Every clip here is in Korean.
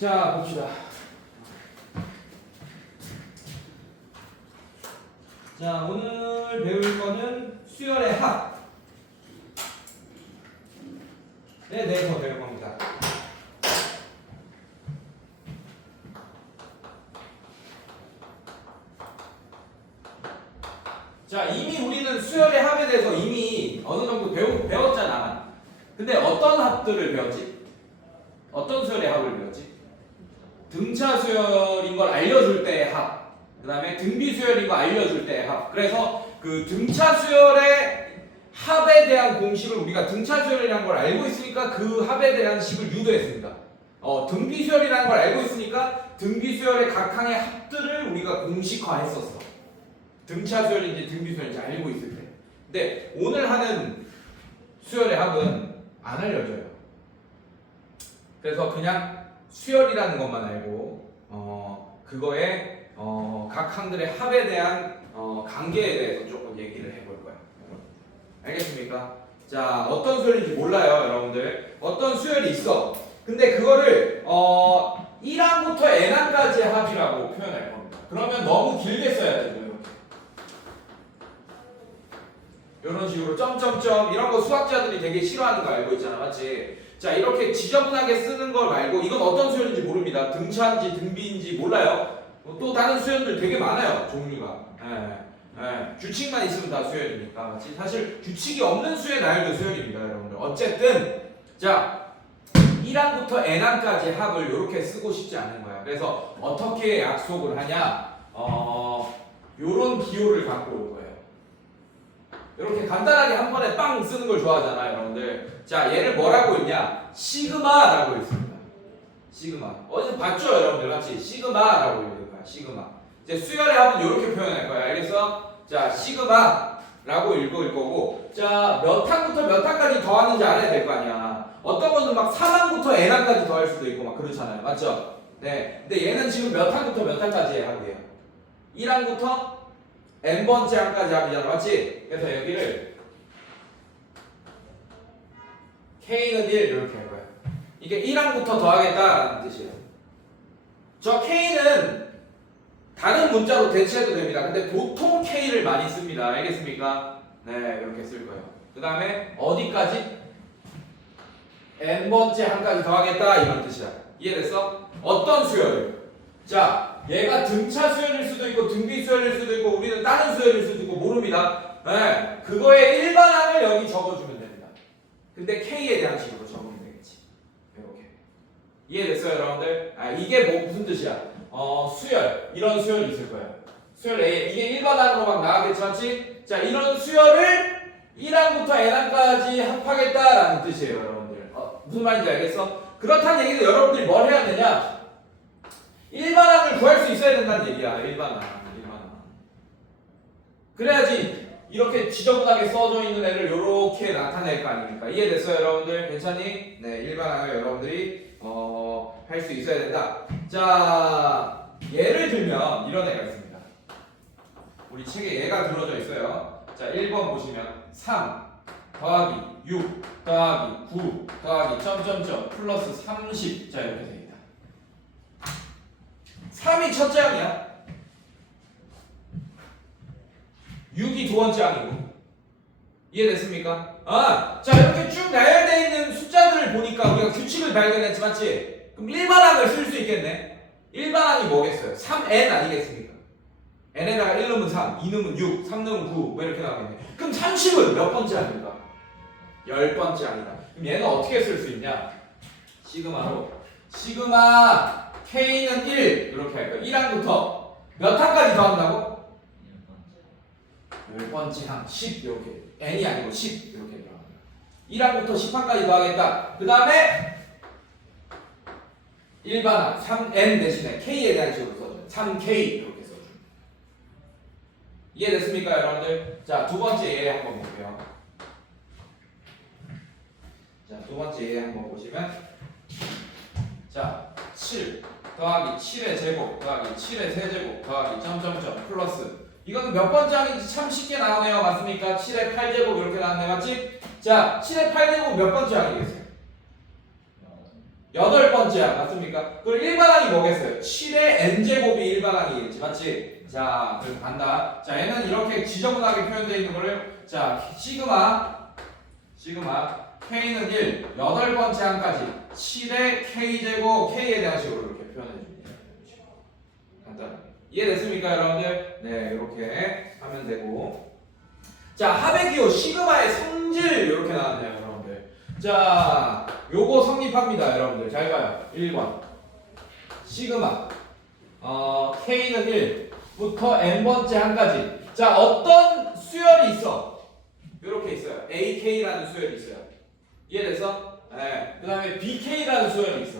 자, 봅시다. 자, 오늘 배울 거는 수열의 합에 대해서 배울 겁니다. 자, 이미 우리는 수열의 합에 대해서 이미 어느 정도 배웠잖아. 근데 어떤 합들을 배웠지? 어떤 수열의 합을 배웠지? 등차 수열인 걸 알려줄 때의 합, 그 다음에 등비 수열인 거 알려줄 때의 합. 그래서 그 등차 수열의 합에 대한 공식을 우리가 등차 수열이라는 걸 알고 있으니까 그 합에 대한 식을 유도했습니다. 등비 수열이라는 걸 알고 있으니까 등비 수열의 각 항의 합들을 우리가 공식화했었어. 등차 수열인지 등비 수열인지 알고 있을 때. 근데 오늘 하는 수열의 합은 안 알려줘요. 그래서 그냥 수열이라는 것만 알고 그거의 각 항들의 합에 대한 관계에 대해서 조금 얘기를 해볼 거예요. 알겠습니까? 자, 어떤 수열인지 몰라요, 여러분들. 어떤 수열이 있어. 근데 그거를 1항부터 n항까지의 합이라고 표현할 겁니다. 그러면 너무 길게 써야 되죠. 이런 식으로 점점점 이런 거 수학자들이 되게 싫어하는 거 알고 있잖아, 맞지? 자, 이렇게 지저분하게 쓰는 걸 말고 이건 어떤 수열인지 모릅니다. 등차인지 등비인지 몰라요. 또 다른 수열들 되게 많아요, 종류가. 규칙만 있으면 다 수열이니까, 맞지? 사실 규칙이 없는 수의 나열도 수열입니다, 여러분들. 어쨌든 자, 1항부터 n항까지 합을 이렇게 쓰고 싶지 않은 거야. 그래서 어떻게 약속을 하냐? 요런 기호를 갖고 올 거예요. 이렇게 간단하게 한 번에 빵 쓰는 걸 좋아하잖아, 여러분들. 자, 얘를 뭐라고 있냐? 시그마라고 있습니다. 시그마. 어제 봤죠, 여러분들? 맞지? 시그마라고 읽을 거야. 시그마. 이제 수열의 합은 이렇게 표현할 거야. 알겠어? 자, 시그마라고 읽을 거고, 자, 몇 항부터 몇 항까지 더하는지 알아야 될 거 아니야. 어떤 거는 막 3항부터 n항까지 더할 수도 있고 막 그렇잖아요. 맞죠? 네. 근데 얘는 지금 몇 항부터 몇 항까지의 합이에요? 1항부터 n번째 항까지 합이잖아, 맞지? 그래서 여기를 k는 1 이렇게 할 거야. 이게 1항부터 더하겠다라는 뜻이에요. 저 k는 다른 문자로 대체해도 됩니다. 근데 보통 k를 많이 씁니다. 알겠습니까? 네, 이렇게 쓸 거예요. 그 다음에 어디까지? n번째 항까지 더하겠다 이런 뜻이야. 이해됐어? 어떤 수열? 자, 얘가 등차 수열일 수도 있고 등비 수열일 수도 있고 우리는 다른 수열일 수도 있고 모릅니다. 네, 그거의 일반항을 여기 적어주면 됩니다. 근데 k에 대한 식으로 적으면 되겠지. 이렇게. 이해됐어요, 여러분들? 이게 무슨 뜻이야? 수열. 이런 수열이 있을 거예요. 수열 A. 이게 일반항으로 막 나가겠지, 맞지? 자, 이런 수열을 1항부터 n항까지 합하겠다라는 뜻이에요, 여러분들. 무슨 말인지 알겠어? 그렇다는 얘기는 여러분들이 뭘 해야 되냐? 일반항을 구할 수 있어야 된다는 얘기야. 일반항. 그래야지 이렇게 지저분하게 써져 있는 애를 이렇게 나타낼 거 아닙니까? 이해됐어요, 여러분들? 괜찮니? 네, 일반항을 여러분들이 할 수 있어야 된다. 자, 예를 들면 이런 애가 있습니다. 우리 책에 얘가 들어져 있어요. 자, 1번 보시면 3 더하기 6 더하기 9 더하기 점점점 플러스 30. 자, 이렇게 됩니다. 3이 첫째 항이야. 6이 두 번째 항이고. 이해됐습니까? 자, 이렇게 쭉 나열되어 있는 숫자들을 보니까 우리가 규칙을 발견했지, 맞지? 그럼 일반항을 쓸 수 있겠네. 일반항이 뭐겠어요? 3n 아니겠습니까? n에다가 1 넣으면 3, 2 넣으면 6, 3 넣으면 9, 뭐 이렇게 나오겠네. 그럼 30은 몇 번째 항입니까? 10번째 항이다. 그럼 얘는 어떻게 쓸 수 있냐? 시그마로 시그마 k는 1 이렇게 할 거야. 1항부터 몇 항까지 더한다고? 10번째 항 10 이렇게. n이 아니고 10 이렇게 들어갑니다. 1항부터 10항까지 더하겠다. 그 다음에 일반항 3n 대신에 k에 대한 식으로 써줘요. 3k 이렇게 써줘요. 이해됐습니까, 여러분들? 자, 두 번째 예 한번 볼게요. 자, 두 번째 예 한번 보시면, 자, 7 더하기 7의 제곱 더하기 7의 세제곱 더하기 점점점 플러스, 이거는 몇 번째 항인지 참 쉽게 나오네요. 맞습니까? 7의 8제곱 이렇게 나왔네, 맞지? 자, 7의 8제곱 몇 번째 항이겠어요? 여덟 번째야. 맞습니까? 그럼 일반항이 뭐겠어요? 7의 n제곱이 일반항이겠지. 맞지? 자, 그래서 간다. 자, 얘는 이렇게 지저분하게 표현되어 있는 거를 자, 시그마 k는 1, 여덟 번째 항까지 7의 k제곱 k에 대한 식으로 이렇게 표현해 줍니다. 간단하게. 이해됐습니까, 여러분들? 네, 이렇게 하면 되고. 자, 합의 기호 시그마의 성질 이렇게 나왔네요, 여러분들. 자, 요거 성립합니다, 여러분들. 잘 봐요. 1번. 시그마. K는 1부터 N번째 항까지. 자, 어떤 수열이 있어? 요렇게 있어요. AK라는 수열이 있어요. 이해돼서? 네. 그 다음에 BK라는 수열이 있어.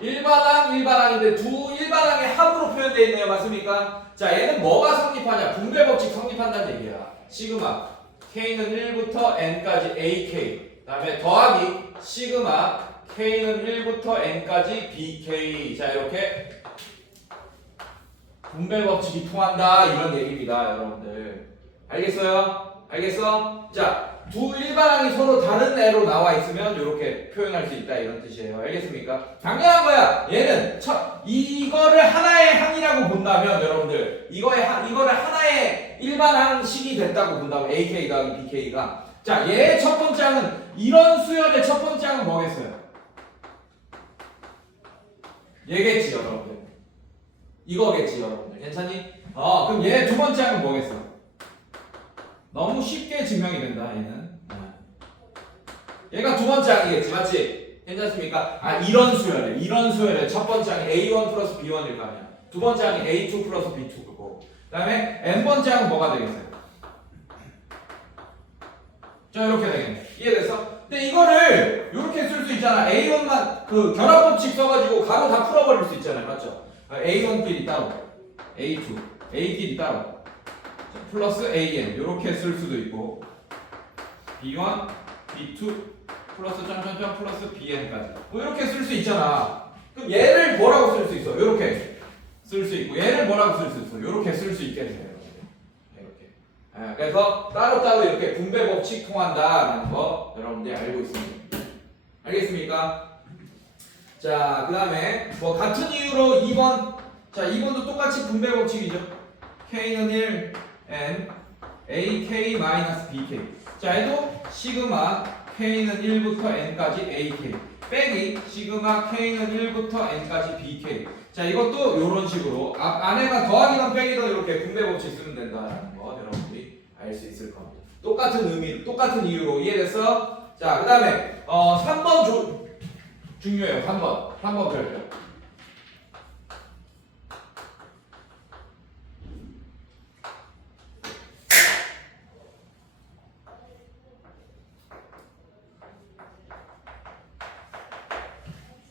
일반항인데 두 일반항의 합으로 표현되어 있네요. 맞습니까? 자, 얘는 뭐가 성립하냐? 분배 법칙 성립한다는 얘기야. 시그마 K는 1부터 N까지 AK. 그 다음에 더하기 시그마 K는 1부터 N까지 BK. 자, 이렇게 분배 법칙이 통한다 이런 얘기입니다, 여러분들. 알겠어요? 알겠어? 자, 두 일반항이 서로 다른 애로 나와 있으면 이렇게 표현할 수 있다 이런 뜻이에요. 알겠습니까? 당연한 거야. 얘는 이거를 하나의 항이라고 본다면 여러분들 이거를 하나의 일반항식이 됐다고 본다면 AK 더하기 BK가 자, 얘의 첫 번째 항은 이런 수열의 첫 번째 항은 뭐겠어요? 얘겠지, 여러분들. 이거겠지, 여러분들. 괜찮니? 그럼 얘 두 번째 항은 뭐겠어? 너무 쉽게 증명이 된다, 얘는. 얘가 두 번째 항이겠지, 맞지? 괜찮습니까? 이런 수열의 첫 번째 항이 A1 플러스 B1일 거 아니야. 두 번째 항이 A2 플러스 B2고. 그 다음에 N번째 항은 뭐가 되겠어요? 자, 이렇게 되겠네. 이해됐어? 근데 이거를 이렇게 쓸 수 있잖아. A1만 그 결합법칙 써가지고 가로 다 풀어버릴 수 있잖아요. 맞죠? A1끼리 따로, A2, A끼리 따로, 플러스 AN 이렇게 쓸 수도 있고 B1, B2 플러스 점점점 플러스 BN까지 뭐 이렇게 쓸 수 있잖아. 그럼 얘를 뭐라고 쓸 수 있어? 이렇게 쓸 수 있고 얘를 뭐라고 쓸 수 있어? 이렇게 쓸 수 있겠네요. 이렇게. 그래서 따로따로 이렇게 분배 법칙 통한다라는 거 여러분들이 알고 있습니다. 알겠습니까? 자, 그 다음에 뭐 같은 이유로 2번. 자, 2번도 똑같이 분배 법칙이죠. K는 1, N, AK-BK. 자, 얘도 시그마 K는 1부터 N까지 AK 빼기 시그마 K는 1부터 N까지 BK. 자, 이것도 이런 식으로 안에가 더하기든 빼기든 이렇게 분배 법칙 쓰면 된다는 거 여러분들이 알 수 있을 겁니다. 똑같은 의미, 똑같은 이유로 이해됐어? 자, 그 다음에 3번 중요해요. 3번 별표.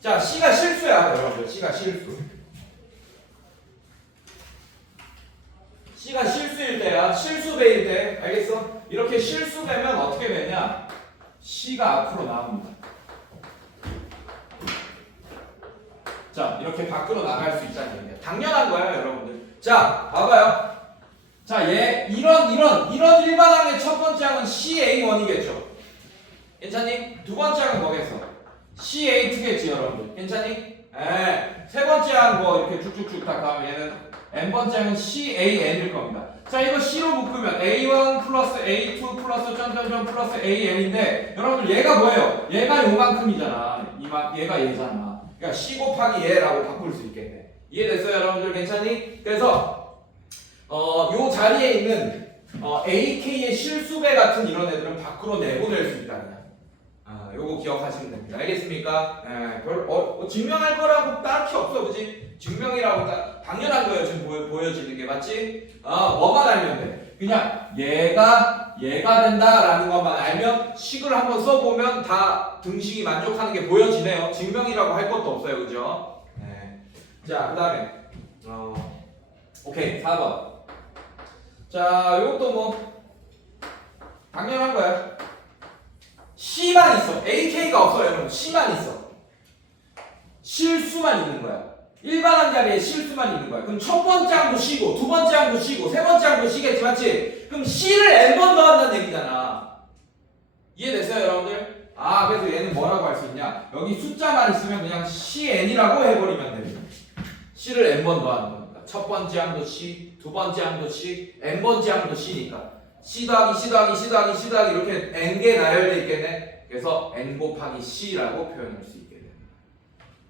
자, C가 실수야, 여러분들. C가 실수. C가 실수일 때야. 실수배일 때. 알겠어? 이렇게 실수되면 어떻게 되냐? C가 앞으로 나옵니다. 자, 이렇게 밖으로 나갈 수 있다는 얘기야. 당연한 거야, 여러분들. 자, 봐봐요. 자, 얘 이런 일반항의 첫 번째 항은 CA1이겠죠. 괜찮니? 두 번째 항은 뭐겠어? CA2겠지, 여러분들. 괜찮니? 세 번째 항 뭐 이렇게 쭉쭉쭉 다 가면 얘는 N번째 항은 CAN일 겁니다. 자, 이거 C로 묶으면 A1 플러스 A2 플러스 점점점 플러스 AN인데 여러분들 얘가 뭐예요? 얘가 요만큼이잖아. 얘가 얘잖아. 그러니까 C 곱하기 얘라고 바꿀 수 있겠네. 이해됐어요, 여러분들? 괜찮니? 그래서 요 자리에 있는 AK의 실수배 같은 이런 애들은 밖으로 내보낼 수 있다는 거야. 요거 기억하시면 됩니다. 알겠습니까? 증명할 거라고 딱히 없어, 그지? 증명이라고 당연한 거예요. 지금 보여지는 게 맞지? 뭐만 알면 돼. 그냥 얘가 된다라는 것만 알면 식을 한번 써보면 다 등식이 만족하는 게 보여지네요. 증명이라고 할 것도 없어요, 그죠? 네. 자, 그 다음에 오케이, 4번. 자, 요것도 뭐 당연한 거야. C만 있어. AK가 없어요, 여러분. C만 있어. 실수만 있는 거야. 일반항 자리에 실수만 있는 거야. 그럼 첫 번째 항도 C고, 두 번째 항도 C고, 세 번째 항도 C겠지, 맞지? 그럼 C를 N번 더한다는 얘기잖아. 이해됐어요, 여러분들? 그래서 얘는 뭐라고 할 수 있냐? 여기 숫자만 있으면 그냥 CN이라고 해버리면 됩니다. C를 n번 더하는 거니까. 첫 번째 항도 C, 두 번째 항도 C, n번째 항도 C니까. C 더하기 C 더하기 C 더하기 C 더하기 이렇게 n개 나열돼 있겠네. 그래서 n 곱하기 C라고 표현할 수 있게 됩니다.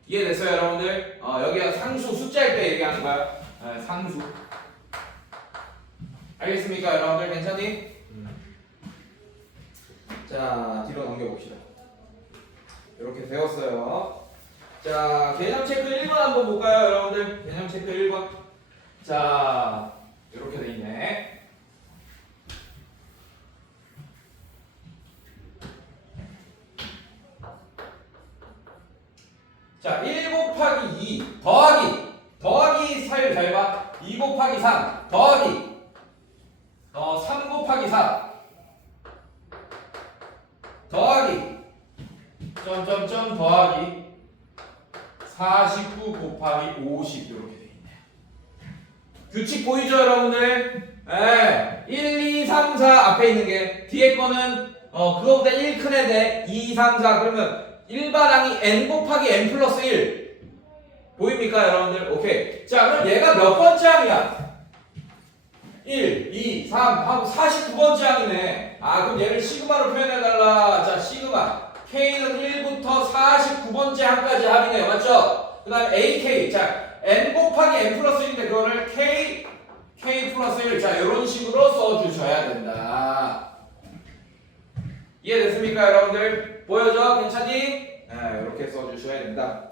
이해됐어요, 여러분들? 여기가 상수 숫자일 때 얘기하는 거야. 상수. 알겠습니까, 여러분들? 괜찮니? 자, 뒤로 넘겨봅시다. 이렇게 배웠어요. 자, 개념 체크 1번 한번 볼까요, 여러분들? 개념 체크 1번. 자, 이렇게 돼 있네. 자, 1 곱하기 2 더하기 사일 잘 봐. 2 곱하기 3 더하기 3 곱하기 4 더하기 점점점 더하기 49 곱하기 50 이렇게 돼 있네. 규칙 보이죠, 여러분들? 1, 2, 3, 4 앞에 있는 게 뒤에 거는 그거보다 1 큰 애대 2, 3, 4 그러면 일반항이 n 곱하기 n 플러스 1 보입니까, 여러분들? 오케이. 자, 그럼 얘가 몇 번째 항이야? 1, 2, 3 하고 49번째 항이네. 그럼 얘를 시그마로 표현해달라. 자, 시그마 K는 1부터 49번째 항까지 합이네요. 맞죠? 그 다음에 AK. 자, n 곱하기 n 플러스 1인데 그거를 K 플러스 1. 자, 이런 식으로 써주셔야 된다. 이해됐습니까, 여러분들? 보여줘? 괜찮니? 이렇게 써주셔야 된다.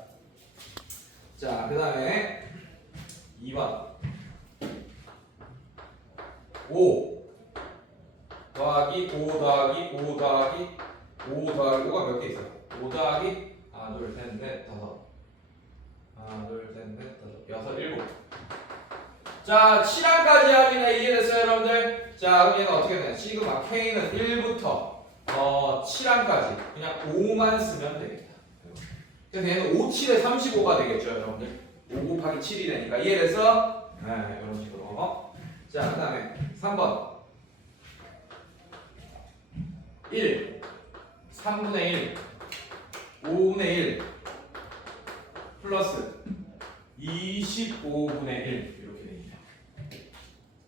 자, 그 다음에 2번 5 더하기 5 더하기 5 더하기 5 더하기 5가 몇 개 있어요? 5 더하기 하나 둘 셋 넷 다섯 하나 둘 셋 넷 다섯 여섯 일곱. 자, 7항까지 합이네. 이해됐어요, 여러분들? 자, 그럼 얘는 어떻게 되냐? 시그마 K는 1부터 7항까지 그냥 5만 쓰면 되겠다. 그래서 얘는 5, 7에 35가 되겠죠, 여러분들? 5 곱하기 7이 되니까. 이해됐어? 이런 식으로. 자, 그 다음에 3번 1 3분의 1 5분의 1 플러스 25분의 1 이렇게 됩니다.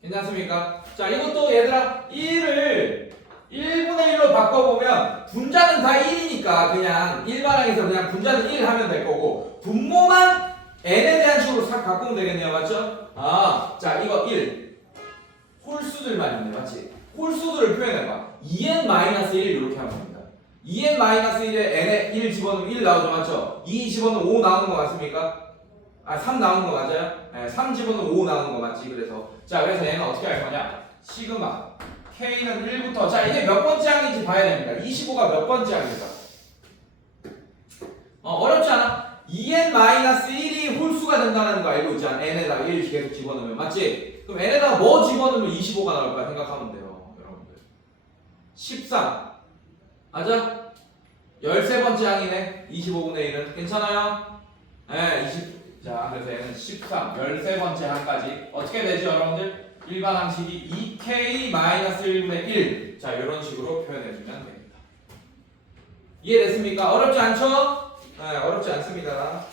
괜찮습니까? 자, 이것도 얘들아 1을 1분의 1로 바꿔보면 분자는 다 1이니까 그냥 일반항에서 그냥 분자는 1 하면 될 거고 분모만 n에 대한 식으로 싹 바꾸면 되겠네요. 맞죠? 자, 이거 1 홀수들만 있네. 맞지? 홀수들을 표현해봐. 2n-1 이렇게 하면 됩니다. 2n-1에 n에 1 집어넣으면 1 나오죠. 맞죠? 2 집어넣으면 5 나오는 거 맞습니까? 3 나오는 거 맞아요? 3 집어넣으면 5 나오는 거 맞지? 그래서 얘는 어떻게 할 거냐? 시그마 K는 1부터 자, 이게 몇 번째 항인지 봐야 됩니다. 25가 몇 번째 항인가? 어렵지 않아? 2n-1이 홀수가 된다는 거 알고 있지 않아? n에다가 1 계속 집어넣으면 맞지? 그럼 n에다가 뭐 집어넣으면 25가 나올까 생각하면 돼요, 여러분들. 13 맞아? 13번째 항이네. 25분의 1은 괜찮아요? 20. 자, 그래서 얘는 13 13번째 항까지 어떻게 되죠, 여러분들? 일반 항식이 2k-1분의 1. 자, 이런 식으로 표현해주면 됩니다. 이해됐습니까? 어렵지 않죠? 어렵지 않습니다.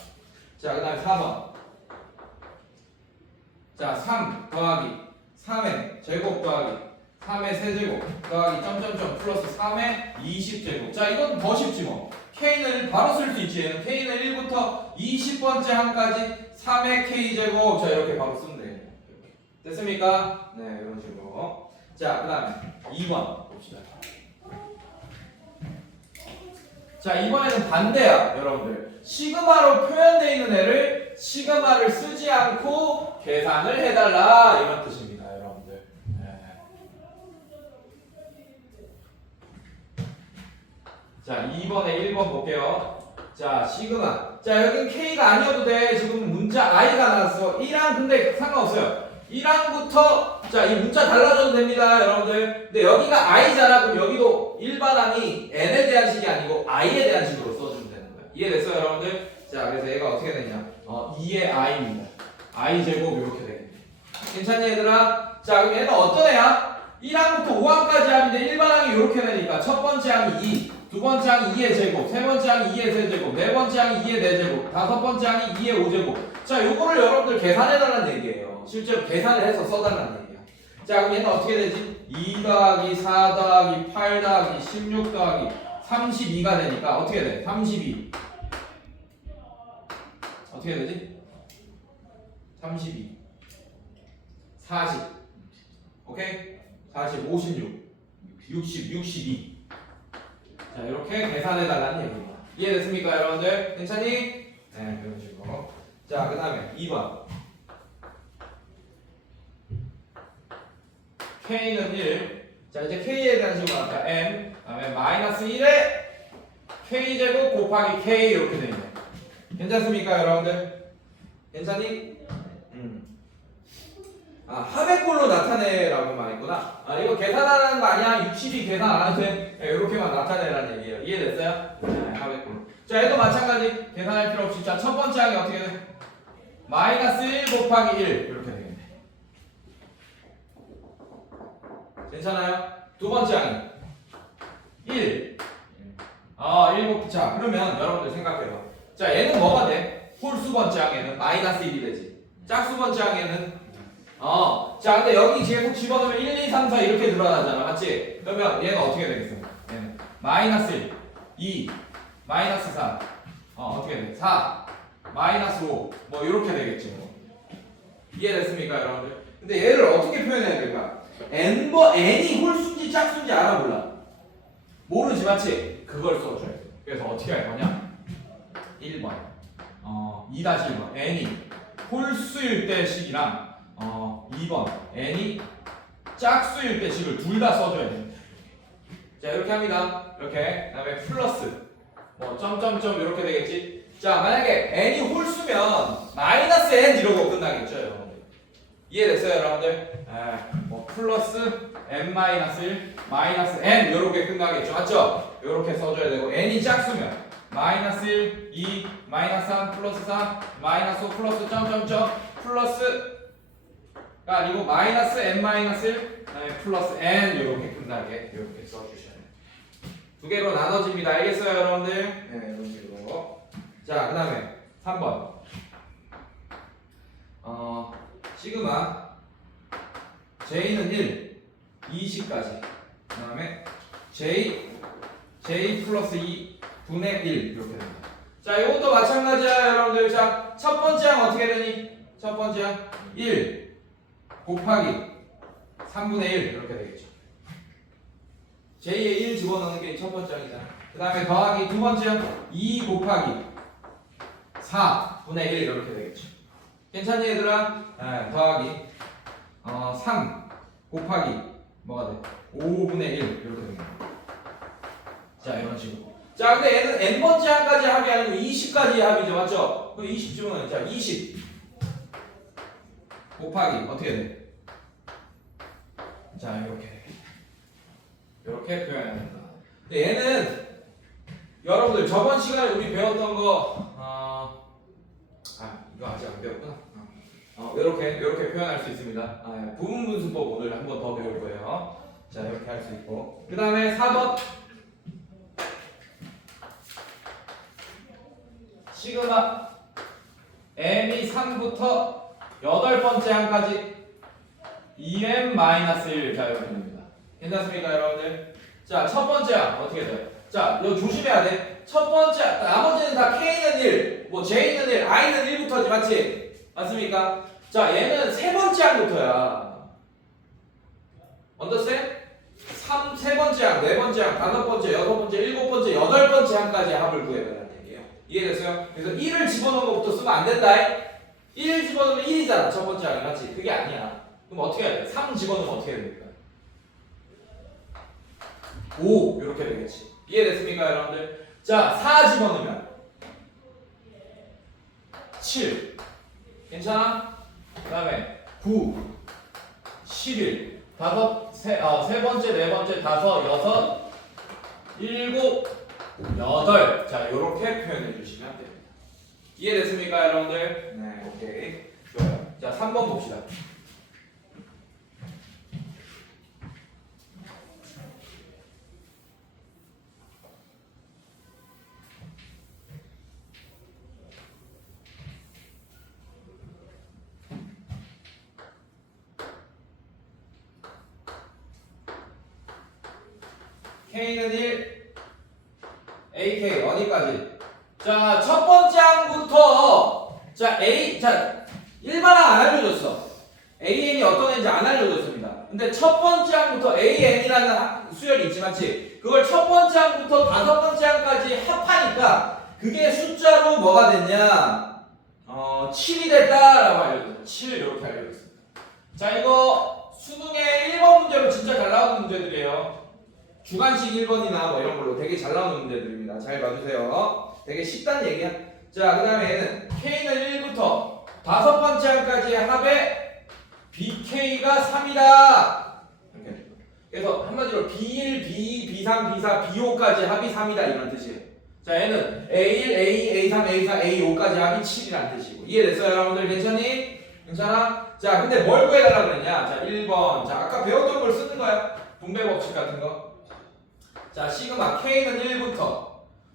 자, 그 다음에 4번. 자, 3 더하기 3의 제곱 더하기 3의 세제곱 더하기 점점점 플러스 3의 20제곱. 자, 이건 더 쉽지 뭐. K는 바로 쓸 수 있지. 얘는 K는 1부터 20번째 항까지 3의 K제곱. 자, 이렇게 바로 쓰면 돼요. 됐습니까? 네, 이런 식으로. 자, 그 다음에 2번 봅시다. 자, 이번에는 반대야, 여러분들. 시그마로 표현되어 있는 애를 시그마를 쓰지 않고 계산을 해달라 이런 뜻입니다, 여러분들. 자, 2번에 1번 볼게요. 자, 시그마. 자, 여긴 K가 아니어도 돼. 지금 문자 I가 나왔어. 1항 근데 상관없어요. 1항부터 자, 이 문자 달라져도 됩니다, 여러분들. 근데 여기가 I잖아. 그럼 여기도 일반항이 N에 대한 식이 아니고 I에 대한 식으로 써주면 되는 거야. 이해됐어요, 여러분들? 자, 그래서 얘가 어떻게 되냐? 2의 I입니다. I 제곱 이렇게 되겠네. 괜찮니, 얘들아? 자, 그럼 얘는 어떤 애야? 1항부터 5항까지 하는데 일반항이 이렇게 되니까 첫 번째 항이 2, 두 번째 항이 2의 제곱, 세 번째 항이 2의 세제곱, 네 번째 항이 2의 4제곱, 다섯 번째 항이 2의 5제곱. 자, 요거를 여러분들 계산해달라는 얘기예요. 실제로 계산을 해서 써달라는 얘기야. 자, 그럼 얘는 어떻게 되지? 2 더하기 4 더하기 8 더하기 16 더하기 32가 되니까 어떻게 돼? 32. 어떻게 되지? 32. 40. 오케이? 40, 56, 60, 62. 자, 이렇게 계산해달라는 얘기입니다. 이해됐습니까, 여러분들? 괜찮니? 네, 이런 식으로. 자, 그 다음에 2번. K는 1. 자, 이제 K에 대한 식으로 나왔다. M. 그 다음에 마이너스 1에 K제곱 곱하기 K 이렇게 되네. 괜찮습니까, 여러분들? 괜찮니? 아, 합의꼴로 나타내라고 말했구나. 아, 이거 계산하는 거 아니야? 62 계산 안 해도 돼. 이렇게만 나타내라는 얘기예요. 이해됐어요? 네, 합의꼴로. 자, 얘도 마찬가지. 계산할 필요 없이. 자, 첫 번째 항이 어떻게 돼? 마이너스 1 곱하기 1 이렇게 되겠네. 괜찮아요? 두 번째 항이 1. 1 곱하기. 자, 그러면 여러분들 생각해요. 자, 얘는 뭐가 돼? 홀수 번째 항에는 마이너스 1이 되지. 짝수 번째 항에는 자, 근데 여기 계속 집어넣으면 1, 2, 3, 4 이렇게 늘어나잖아. 맞지? 그러면 얘는 어떻게 되겠어? 얘는 마이너스 1, 2, 마이너스 3, 어떻게 돼? 4, 마이너스 5, 뭐 이렇게 되겠지. 뭐. 이해됐습니까, 여러분들? 근데 얘를 어떻게 표현해야 될까? n이 홀수인지 짝수인지 알아 몰라? 모르지, 맞지? 그걸 써줘야 돼. 그래서 어떻게 할 거냐? 1번, 2-1번, n이 홀수일 때 식이랑 2번 n이 짝수일 때 식을 둘 다 써줘야 됩니다. 자, 이렇게 합니다. 이렇게. 그 다음에 플러스 뭐 점점점 이렇게 되겠지. 자, 만약에 n이 홀수면 마이너스 n 이러고 끝나겠죠, 여러분들. 이해됐어요, 여러분들? 뭐 플러스 n 마이너스 1 마이너스 n 이렇게 끝나겠죠, 맞죠? 이렇게 써줘야 되고, n이 짝수면 마이너스 1, 2, 마이너스 3, 플러스 3, 마이너스 5, 플러스 점점점 플러스 가 아니고 마이너스 n 마이너스 1, 플러스 n 이렇게 끝나게 이렇게 써주셔야 돼요. 두 개로 나눠집니다. 알겠어요, 여러분들? 네, 이런 식으로. 자, 그 다음에 3번. 시그마 j는 1, 20까지. 그 다음에 j 플러스 2 분의 1 이렇게 됩니다. 자, 이것도 마찬가지야, 여러분들. 자, 첫 번째 항 어떻게 되니? 첫 번째 항 1 곱하기 3분의 1 이렇게 되겠죠. j에 1 집어넣는 게 첫 번째 항이잖아. 그 다음에 더하기 두 번째 항 2 곱하기 4분의 1 이렇게 되겠죠. 괜찮니, 얘들아? 네, 더하기 3 곱하기 뭐가 돼? 5분의 1 이렇게 됩니다. 자, 이런 식으로. 자, 근데 얘는 n번째 항까지 합이 아니고 20까지 합이죠, 맞죠? 그럼 20 집어넣으면 자, 20 곱하기 어떻게 돼? 자, 이렇게 표현해야 된다. 근데 얘는 여러분들 저번 시간에 우리 배웠던 거 이거 아직 안 배웠구나. 이렇게 표현할 수 있습니다. 부분분수법 오늘 한 번 더 배울 거예요. 자, 이렇게 할 수 있고. 그 다음에 4번 시그마 m이 3부터 8번째 항까지 2m-1 자, 이렇게 됩니다. 괜찮습니까, 여러분들? 자, 첫 번째 항 어떻게 돼요? 자, 이거 조심해야 돼. 첫 번째, 나머지는 다 K는 1, 뭐 J는 1, I는 1부터지, 맞지? 맞습니까? 자, 얘는 세 번째 항부터야. 언더스탠? 세 번째 항, 네 번째 항, 다섯 번째, 여섯 번째, 일곱 번째, 여덟 번째 항까지 합을 구해달라는 얘기예요. 이해됐어요? 그래서 1을 집어넣은 것부터 쓰면 안 된다. 1 집어넣으면 1이잖아, 첫 번째 항이, 맞지? 그게 아니야. 그럼 어떻게 해야 돼? 3 집어넣으면 어떻게 됩니까? 5 이렇게 되겠지. 이해됐습니까, 여러분들? 자, 4 집어넣으면 7 괜찮아? 그 다음에 9 11 세 번째, 네 번째, 다섯, 여섯, 일곱, 여덟. 자, 요렇게 표현해 주시면 됩니다. 이해됐습니까, 여러분들? 네, 오케이. 좋아요. 자, 3번 봅시다. K는 1, AK 어디까지? 자, 첫 번째 항부터 자, 일반항 안 알려줬어. AN이 어떤 애인지 안 알려줬습니다. 근데 첫 번째 항부터 AN이라는 수열이 있지, 맞지? 그걸 첫 번째 항부터 다섯 번째 항까지 합하니까 그게 숫자로 뭐가 됐냐? 7이 됐다라고 알려줬어요. 7 이렇게 알려줬습니다. 자, 이거 수능에 1번 문제로 진짜 잘 나오는 문제들이에요. 주관식 1번이나 뭐 이런 걸로 되게 잘 나오는 문제들입니다. 잘 봐주세요. 되게 쉽다는 얘기야. 자, 그 다음에 얘는 K는 1부터 다섯 번째 항까지의 합에 BK가 3이다. 이렇게. 그래서 한마디로 B1, B2, B3, B4, B5까지 합이 3이다 이런 뜻이에요. 자, 얘는 A1, A2, A3, A4, A5까지 합이 7이라는 뜻이고. 이해됐어요, 여러분들? 괜찮니? 괜찮아? 자, 근데 뭘 구해달라고 그랬냐? 자, 1번. 자, 아까 배웠던 걸 쓰는 거야. 분배 법칙 같은 거. 자, 시그마 K는 1부터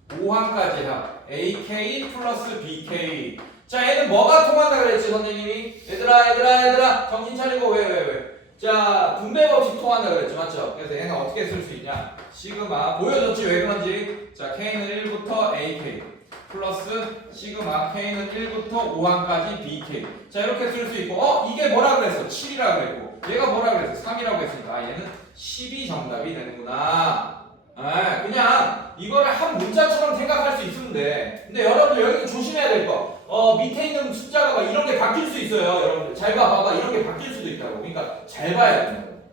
5항까지 합 AK 플러스 BK. 자, 얘는 뭐가 통한다 그랬지, 선생님이? 얘들아 정신 차리고 왜? 자, 분배 법칙 통한다 그랬죠, 맞죠? 그래서 얘는 어떻게 쓸 수 있냐? 시그마 보여줬지, 왜 그런지. 자, K는 1부터 AK 플러스 시그마 K는 1부터 5항까지 BK. 자, 이렇게 쓸 수 있고, 이게 뭐라 그랬어? 7이라 그랬고, 얘가 뭐라 그랬어? 3이라고 했으니까 얘는 10이 정답이 되는구나. 그냥 이거를 한 문자처럼 생각할 수 있으면 돼. 근데 여러분들 여기 조심해야 될 거. 밑에 있는 숫자가 막 이런 게 바뀔 수 있어요. 여러분들 잘 봐봐. 이런 게 바뀔 수도 있다고. 그러니까 잘 봐야 된다고.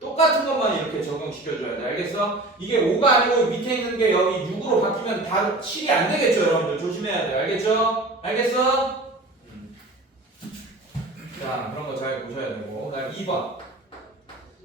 똑같은 것만 이렇게 적용시켜줘야 돼. 알겠어? 이게 5가 아니고 밑에 있는 게 여기 6으로 바뀌면 다 7이 안 되겠죠, 여러분들. 조심해야 돼. 알겠죠? 알겠어? 자, 그런 거 잘 보셔야 되고. 그다음 2번.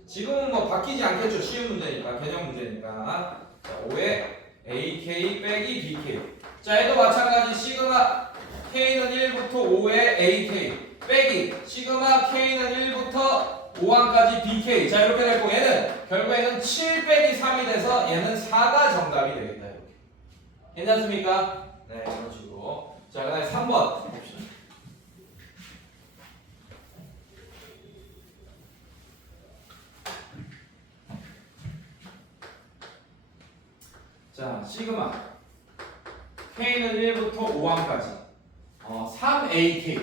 지금은 뭐 바뀌지 않겠죠. 쉬운 문제니까, 개념 문제니까. 자, 5에 AK 빼기 BK. 자, 얘도 마찬가지. 시그마 K는 1부터 5에 AK 빼기 시그마 K는 1부터 5항까지 BK. 자, 이렇게 됐고, 얘는 결국에는 7 빼기 3이 돼서 얘는 4가 정답이 되겠다. 이렇게. 괜찮습니까? 네, 이런 식으로. 자, 그 다음에 3번 봅시다. 자, 시그마 K는 1부터 5항까지 3AK.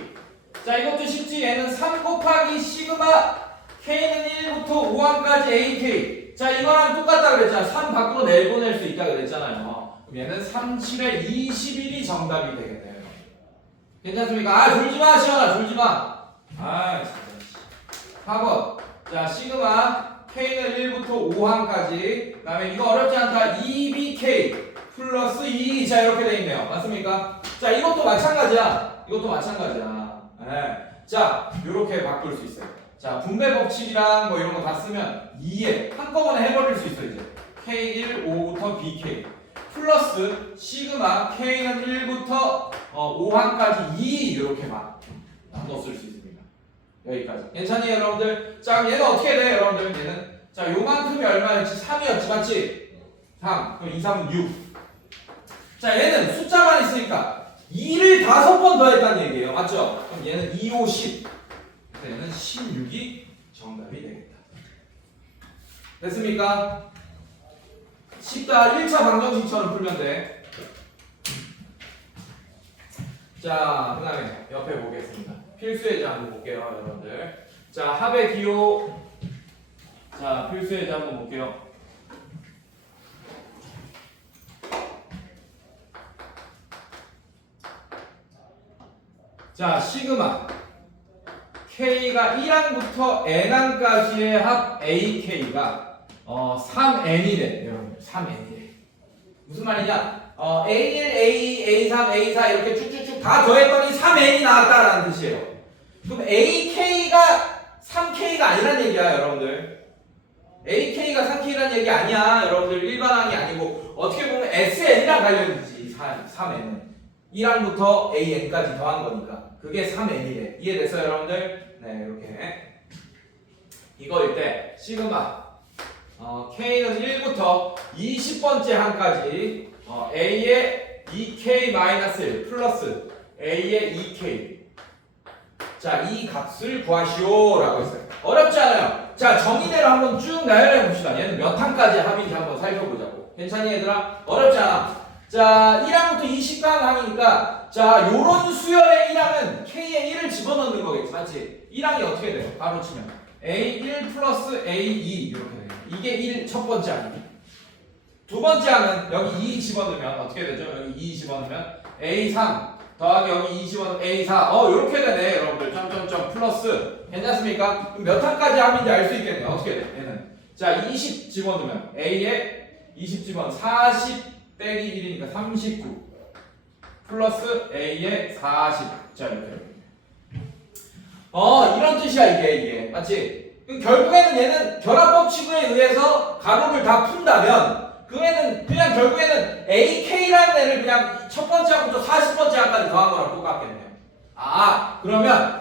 자, 이것도 쉽지. 얘는 3 곱하기 시그마 K는 1부터 5항까지 AK. 자, 이거랑 똑같다 그랬잖아. 3 밖으로 내보낼 수 있다 그랬잖아요. 그럼 얘는 3, 7에 21이 정답이 되겠네요. 괜찮습니까? 졸지마, 시원아, 졸지마. 진짜. 4번. 자, 시그마 K는 1부터 5항까지. 그 다음에 이거 어렵지 않다. 2BK 플러스 2. 자, 이렇게 돼 있네요. 맞습니까? 자, 이것도 마찬가지야. 자, 이렇게 바꿀 수 있어요. 자, 분배 법칙이랑 뭐 이런 거 다 쓰면 2에 한꺼번에 해버릴 수 있어, 이제. K1, 5부터 BK. 플러스 시그마 K는 1부터 5항까지 2 이렇게 막 나눠 쓸 수 있습니다. 여기까지. 괜찮니, 여러분들? 자, 그럼 얘는 어떻게 돼, 여러분들? 얘는. 자, 요만큼이 얼마였지? 3이었지, 맞지? 3. 그럼 2, 3은 6. 자, 얘는 숫자만 있으니까 2를 5번 더했다는 얘기예요. 맞죠? 그럼 얘는 2, 5, 10. 얘는 16이 정답이 되겠다. 됐습니까? 쉽다. 1차 방정식처럼 풀면 돼. 자, 그 다음에 옆에 보겠습니다. 필수예제 한번 볼게요, 여러분들. 자, 합의 기호. 자, 필수예제 한번 볼게요. 자, 시그마 K가 1항부터 N항까지의 합 AK가 3N이래. 여러분, 3N이래. 무슨 말이냐? A1, A2, A3, A4 이렇게 쭉쭉쭉 다 더했더니 3N이 나왔다라는 뜻이에요. 그럼 AK가 3K가 아니란 얘기야, 여러분들. AK가 3K라는 얘기 아니야, 여러분들. 일반항이 아니고 어떻게 보면 SN이랑 관련이지, 3N은. 1항부터 AN까지 더한 거니까 그게 3N이래. 이해됐어요, 여러분들? 네, 이렇게 이거일 때 시그마 K는 1부터 20번째 항까지 A의 2K-1 플러스 A의 2K. 자, 이 값을 구하시오 라고 했어요. 어렵지 않아요. 자, 정의대로 한번 쭉 나열해 봅시다. 얘는 몇 항까지 합인지 한번 살펴보자고. 괜찮니 얘들아? 어렵지 않아. 자, 1항부터 20강 항이니까 자, 요런 수열의 1항은 K에 1을 집어넣는 거겠지. 맞지? 1항이 어떻게 돼요? 바로 치면 A1 플러스 A2 이렇게 돼요. 이게 1, 첫 번째 항이니. 두 번째 항은 여기 2 집어넣으면 어떻게 되죠? 여기 2 집어넣으면 A3 더하기 여기 2 집어넣으면 A4 요렇게 되네 여러분들. 점점점 플러스. 괜찮습니까? 그럼 몇 항까지 함인지 알 수 있겠네요. 어떻게 돼? 얘는 자 20 집어넣으면 A에 20 집어넣으면 40 빼기 1이니까 39 플러스 A에 40 자 이렇게 이런 뜻이야 이게 맞지? 그럼 결국에는 얘는 결합법칙에 의해서 가로를 다 푼다면 그애는 그냥 결국에는 AK라는 애를 그냥 첫 번째 항부터 40번째 항까지 더한 거랑 똑같겠네요. 그러면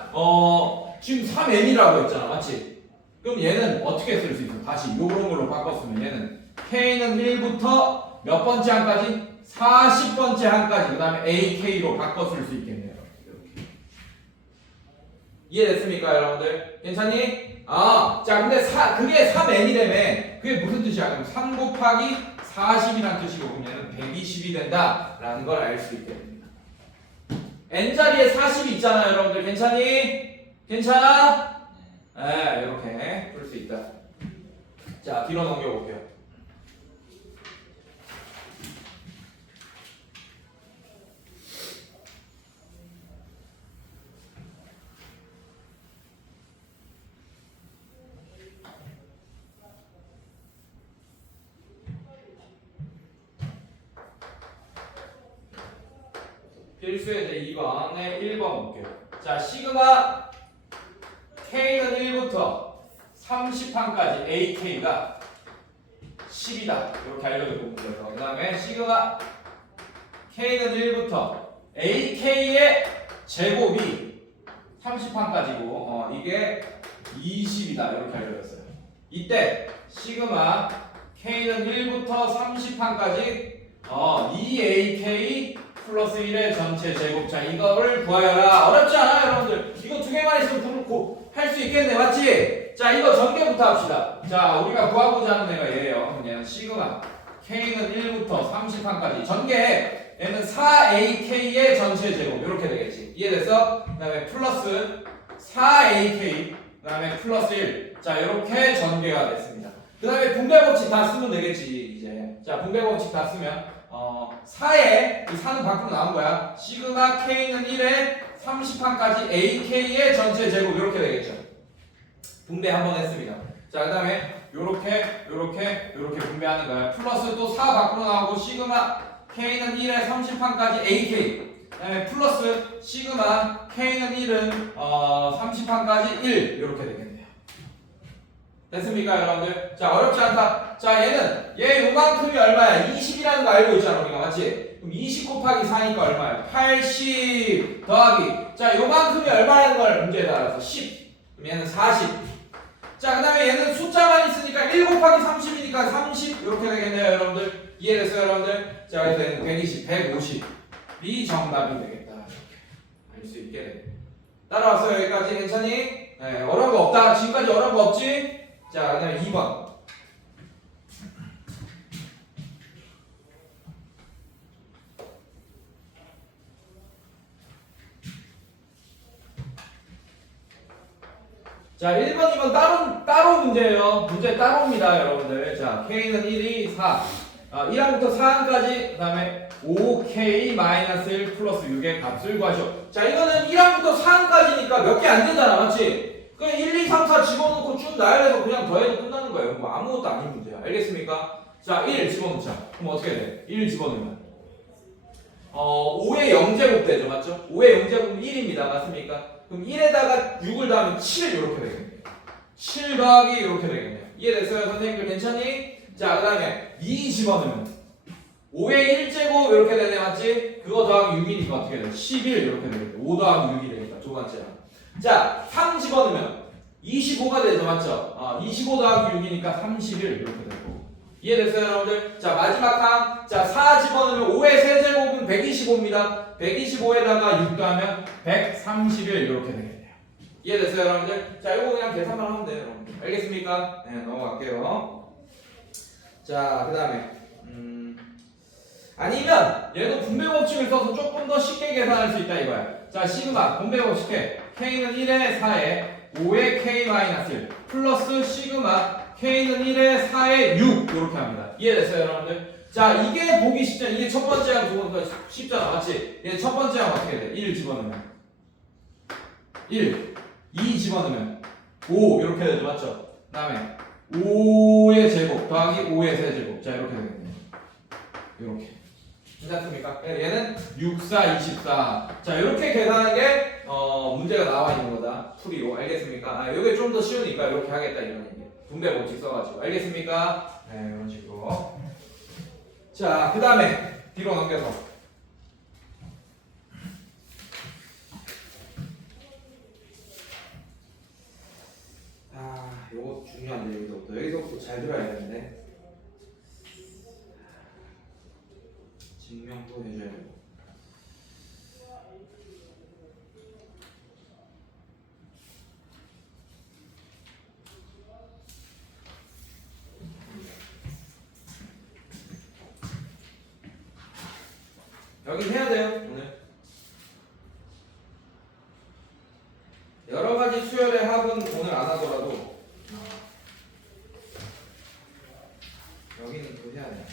지금 3n이라고 했잖아. 맞지? 그럼 얘는 어떻게 쓸 수 있어? 다시 요런 걸로 바꿨으면 얘는 K는 1부터 몇 번째 항까지? 40번째 항까지 그 다음에 AK로 바꿔 쓸 수 있겠네요. 이렇게. 이해됐습니까 여러분들? 괜찮니? 자 근데 그게 3n이라며 그게 무슨 뜻이야? 그럼 3 곱하기 40이란 뜻이고 그럼 얘는 120이 된다라는 걸 알 수 있게 됩니다. n자리에 40이 있잖아요 여러분들. 괜찮니? 괜찮아? 네 이렇게 풀 수 있다. 자 뒤로 넘겨볼게요. 필수의 이제 2번에 1번 볼게요. 자, 시그마 K는 1부터 30항까지 AK가 10이다. 이렇게 알려드리고 문제죠. 그 다음에 시그마 K는 1부터 AK의 제곱이 30항까지고 이게 20이다. 이렇게 알려줬어요. 이때 시그마 K는 1부터 30항까지 2AK 플러스 1의 전체 제곱. 자 이거를 구하여라. 어렵지 않아요 여러분들. 이거 두 개만 있으면 부르고 할 수 있겠네. 맞지? 자 이거 전개부터 합시다. 자 우리가 구하고자 하는 애가 얘예요. 얘는 시그마 K는 1부터 30항까지 전개. 얘는 4AK의 전체 제곱 이렇게 되겠지. 이해됐어? 그 다음에 플러스 4AK 그 다음에 플러스 1. 자 이렇게 전개가 됐습니다. 그 다음에 분배법칙 다 쓰면 되겠지 이제. 자 분배법칙 다 쓰면 4에 이 4는 밖으로 나온 거야. 시그마 K는 1에 30항까지 AK의 전체 제곱 이렇게 되겠죠. 분배 한번 했습니다. 자 그 다음에 요렇게 분배하는 거야. 플러스 또 4 밖으로 나오고 시그마 K는 1에 30항까지 AK 그 다음에 플러스 시그마 K는 1은 30항까지 1 이렇게 되겠네요. 됐습니까 여러분들? 자 어렵지 않다. 자 얘 요만큼이 얼마야? 20이라는 거 알고 있잖아 우리가. 맞지? 그럼 20 곱하기 4니까 얼마야? 80 더하기 자 요만큼이 얼마라는 걸 문제에 따라서 10 그럼 얘는 40. 자 그 다음에 얘는 숫자만 있으니까 1 곱하기 30이니까 30 이렇게 되겠네요 여러분들. 이해됐어요 여러분들? 자 그래서 얘는 120, 150이 정답이 되겠다. 알 수 있게 돼. 따라왔어요 여기까지? 괜찮니? 네, 어려운 거 없다. 지금까지 어려운 거 없지? 자, 그 다음에 2번. 자, 1번, 2번 따로 문제예요. 문제 따로입니다, 여러분들. 자, K는 1이 4. 1항부터 4항까지, 그 다음에 5K-1 플러스 6의 값을 구하시오. 자, 이거는 1항부터 4항까지니까 몇 개 안 되잖아, 맞지? 그냥 1, 2, 3, 4 집어넣고 쭉 나열해서 그냥 더해도 끝나는 거예요. 뭐 아무것도 아닌 문제야. 알겠습니까? 자, 1 집어넣자. 그럼 어떻게 돼? 1 집어넣으면 5의 0제곱 되죠. 맞죠? 5의 0제곱은 1입니다. 맞습니까? 그럼 1에다가 6을 더하면 7 이렇게 되겠네요. 7 더하기 이렇게 되겠네요. 이해됐어요? 선생님들 괜찮니? 자, 그 다음에 2 집어넣으면 5의 1제곱 이렇게 되네. 맞지? 그거 더하기 6이니까 어떻게 돼? 11 이렇게 되겠네. 5 더하기 6이 되니까 두 번째야. 자, 3 집어넣으면 25가 되죠. 맞죠? 25 더하기 6이니까 31 이렇게 되고. 이해됐어요, 여러분들? 자, 마지막 항. 자, 4 집어넣으면 5의 세제곱은 125입니다. 125에다가 6 더하면 131 이렇게 되겠네요. 이해됐어요 여러분들? 자 이거 그냥 계산만 하면 돼요 여러분들. 알겠습니까? 네 넘어갈게요. 자 그 다음에 아니면 얘도 분배 법칙을 써서 조금 더 쉽게 계산할 수 있다 이거야. 자 시그마 분배 법칙 해. K는 1에 4에 5에 K-1 플러스 시그마 K는 1에 4에 6 이렇게 합니다. 이해됐어요 여러분들? 자 이게 보기 쉽잖아. 이게 첫 번째랑 두 번째 쉽잖아 맞지? 얘 첫 번째랑 어떻게 돼? 1 집어넣으면 1 2 집어넣으면 5 이렇게 되죠 맞죠? 그 다음에 5의 제곱 더하기 5의 세제곱 자 이렇게 되겠네요. 이렇게 괜찮습니까? 얘는 6, 4, 24 자 이렇게 계산하는 게 문제가 나와 있는 거다 풀이로 알겠습니까? 아 이게 좀 더 쉬우니까 이렇게 하겠다 이런 얘기 분배 법칙 써가지고 알겠습니까? 네 이런 식으로 자 그 다음에 뒤로 넘겨서 아 요거 중요한데 여기서부터 잘 들어야 되는데 증명도 해줘야 되고 여기 해야 돼요 오늘 여러 가지 수열의 합은 오늘 안 하더라도 여기는 또 해야 돼.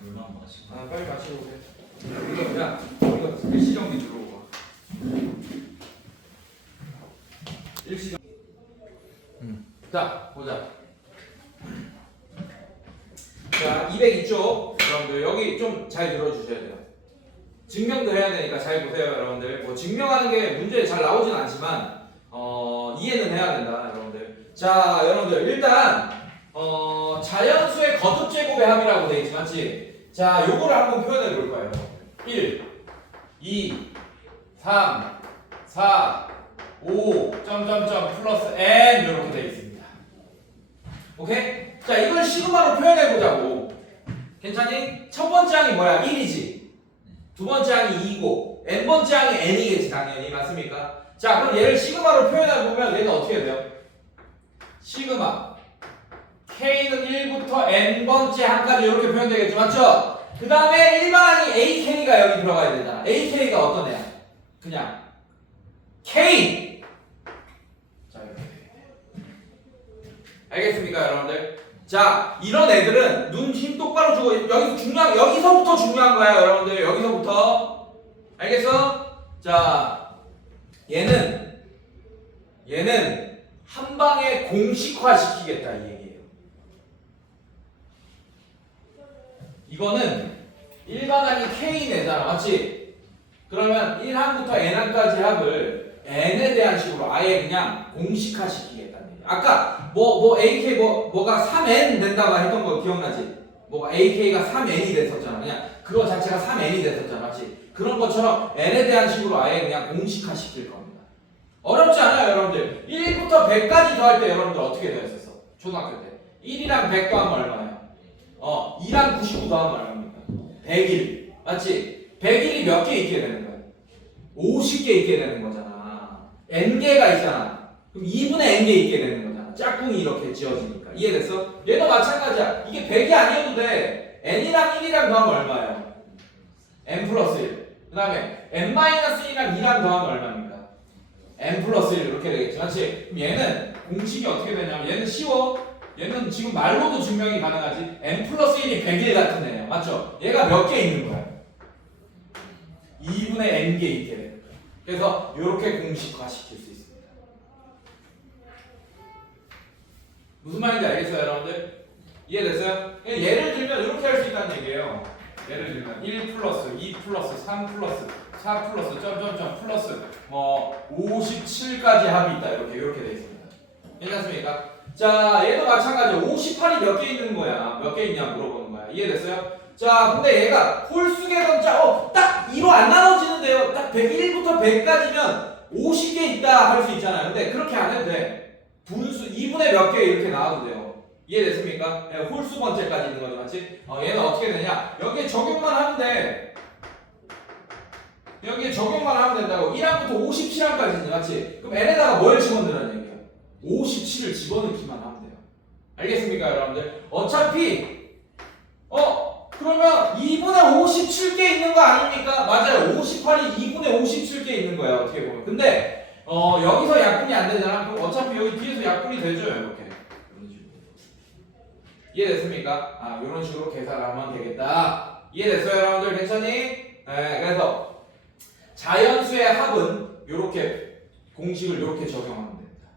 물만 마시고. 아 빨리 마시고 오세요. 이거 일시정지 들어오고 와. 일시정. 자 보자. 자 202쪽 여러분들 여기 좀 잘 들어주셔야 돼요. 증명도 해야 되니까 잘 보세요 여러분들. 뭐 증명하는 게 문제에 잘 나오진 않지만 이해는 해야 된다 여러분들. 자 여러분들 일단 자연수의 거듭 제곱의 합이라고 돼 있지 맞지? 자 요거를 한번 표현해 볼 거예요. 1 2 3 4 5 점점점 플러스 n 이렇게 돼 있습니다. 오케이? 자 이걸 시그마로 표현해 보자고. 괜찮니? 첫 번째 항이 뭐야? 1이지. 두 번째 항이 2고 n번째 항이 n이겠지 당연히 맞습니까? 자 그럼 얘를 시그마로 표현해 보면 얘는 어떻게 돼요? 시그마 K는 1부터 n번째 항까지 이렇게 표현되겠죠 맞죠? 그 다음에 일반 항이 AK가 여기 들어가야 되잖아. AK가 어떤 애야? 그냥 K 자 이렇게 알겠습니까 여러분들? 자 이런 애들은 눈 힘 똑바로 주고 여기서부터 중요한 거야 여러분들. 여기서부터 알겠어? 자 얘는 한 방에 공식화 시키겠다 이 얘기예요. 이거는 일반항이 K내잖아 맞지? 그러면 1항부터 n항까지 합을 n에 대한 식으로 아예 그냥 공식화 시키겠다는 얘기야. 아까 뭐 AK 뭐가 3n 된다고 했던 거 기억나지? 뭐가 AK가 3n이 됐었잖아. 그냥 그거 자체가 3n이 됐었잖아 맞지? 그런 것처럼 n에 대한 식으로 아예 그냥 공식화 시킬 겁니다. 어렵지 않아요 여러분들. 1부터 100까지 더할 때 여러분들 어떻게 더했었어? 초등학교 때 1이랑 100 더하면 얼마예요? 2랑 99 더하면 얼마입니까? 101 맞지? 101이 몇 개 있게 되는 거야? 50개 있게 되는 거잖아. n개가 있잖아. 그럼 2분의 n개 있게 되는 거잖아. 짝꿍이 이렇게 지어지니까. 이해됐어? 얘도 마찬가지야. 이게 100이 아니어도 돼. n이랑 1이랑 더하면 얼마예요? n 플러스 1. 그 다음에 n-1이랑 2랑 더하면 얼마입니까? n 플러스 1 이렇게 되겠지. 맞지? 그럼 얘는 공식이 어떻게 되냐면 얘는 쉬워. 얘는 지금 말로도 증명이 가능하지. n 플러스 1이 100일 같은 애예요. 맞죠? 얘가 몇 개 있는 거야? 2분의 n개 있게 되는 거야. 그래서 이렇게 공식화 시킬 수 있습니다. 무슨 말인지 알겠어요 여러분들? 이해됐어요? 예를 들면 이렇게 할 수 있다는 얘기예요. 예를 들면 1 플러스 2 플러스 3 플러스 4 플러스 점점점 플러스 57까지 합이 있다. 이렇게 돼 있습니다. 괜찮습니까? 자 얘도 마찬가지로 58이 몇 개 있는 거야. 몇 개 있냐 물어보는 거야. 이해됐어요? 자 근데 얘가 홀수계선 딱 2로 안 나눠지는데요. 딱 101부터 100까지면 50개 있다 할 수 있잖아요. 근데 그렇게 안 해도 돼. 분수 2분의 몇 개 이렇게 나와도 돼요. 이해됐습니까? 홀수 번째까지 있는 거죠. 맞지? 얘는 어떻게 되냐? 여기에 적용만 하면 돼. 여기에 적용만 하면 된다고. 1항부터 57항까지지, 맞지? 그럼 n에다가 뭘 집어넣으라는 얘기야? 57을 집어넣기만 하면 돼요. 알겠습니까, 여러분들? 어차피 그러면 2분의 57개 있는 거 아닙니까? 맞아요. 58이 2분의 57개 있는 거야, 어떻게 보면. 근데 여기서 약분이 안 되잖아. 그럼 어차피 여기 뒤에서 약분이 되죠, 이렇게. 이런 식으로. 이해됐습니까? 아, 이런 식으로 계산을 하면 되겠다. 이해됐어요, 여러분들? 괜찮니? 네, 그래서 자연수의 합은 이렇게 공식을 이렇게 적용하면 됩니다.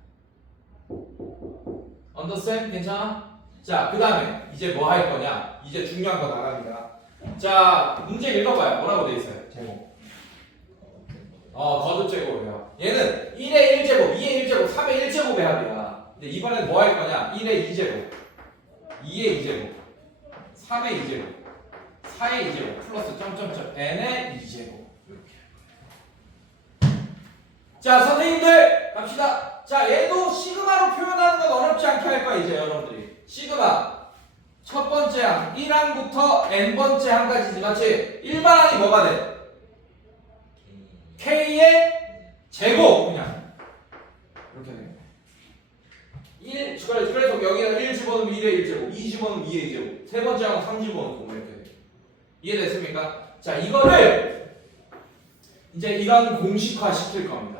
understand? 괜찮아? 자, 그 다음에 이제 뭐 할 거냐? 이제 중요한 거 나갑니다. 자, 문제 읽어봐요. 뭐라고 돼 있어요? 제목. 거듭 제곱이야. 얘는 1의 1제곱, 2의 1제곱, 3의 1제곱의 합이야. 근데 이번엔 뭐 할 거냐? 1의 2제곱, 2의 2제곱, 3의 2제곱, 4의 2제곱, 플러스 점점점 n의 2제곱. 이렇게. 자, 선생님들 갑시다. 자, 얘도 시그마로 표현하는 건 어렵지 않게 할 거야, 이제 여러분들이. 시그마. 첫 번째 항, 1항부터 n번째 항까지지, 맞지? 일반항이 뭐가 돼? k의 제곱, 그냥. 이렇게 돼. 그래서 여기다 1 집어넣으면 1의 1제곱, 2 집어넣으면 2의 2제곱, 세 번째 항은 3 집어넣고, 이렇게 돼. 이해됐습니까? 자, 이거를 이제 이런 공식화 시킬 겁니다.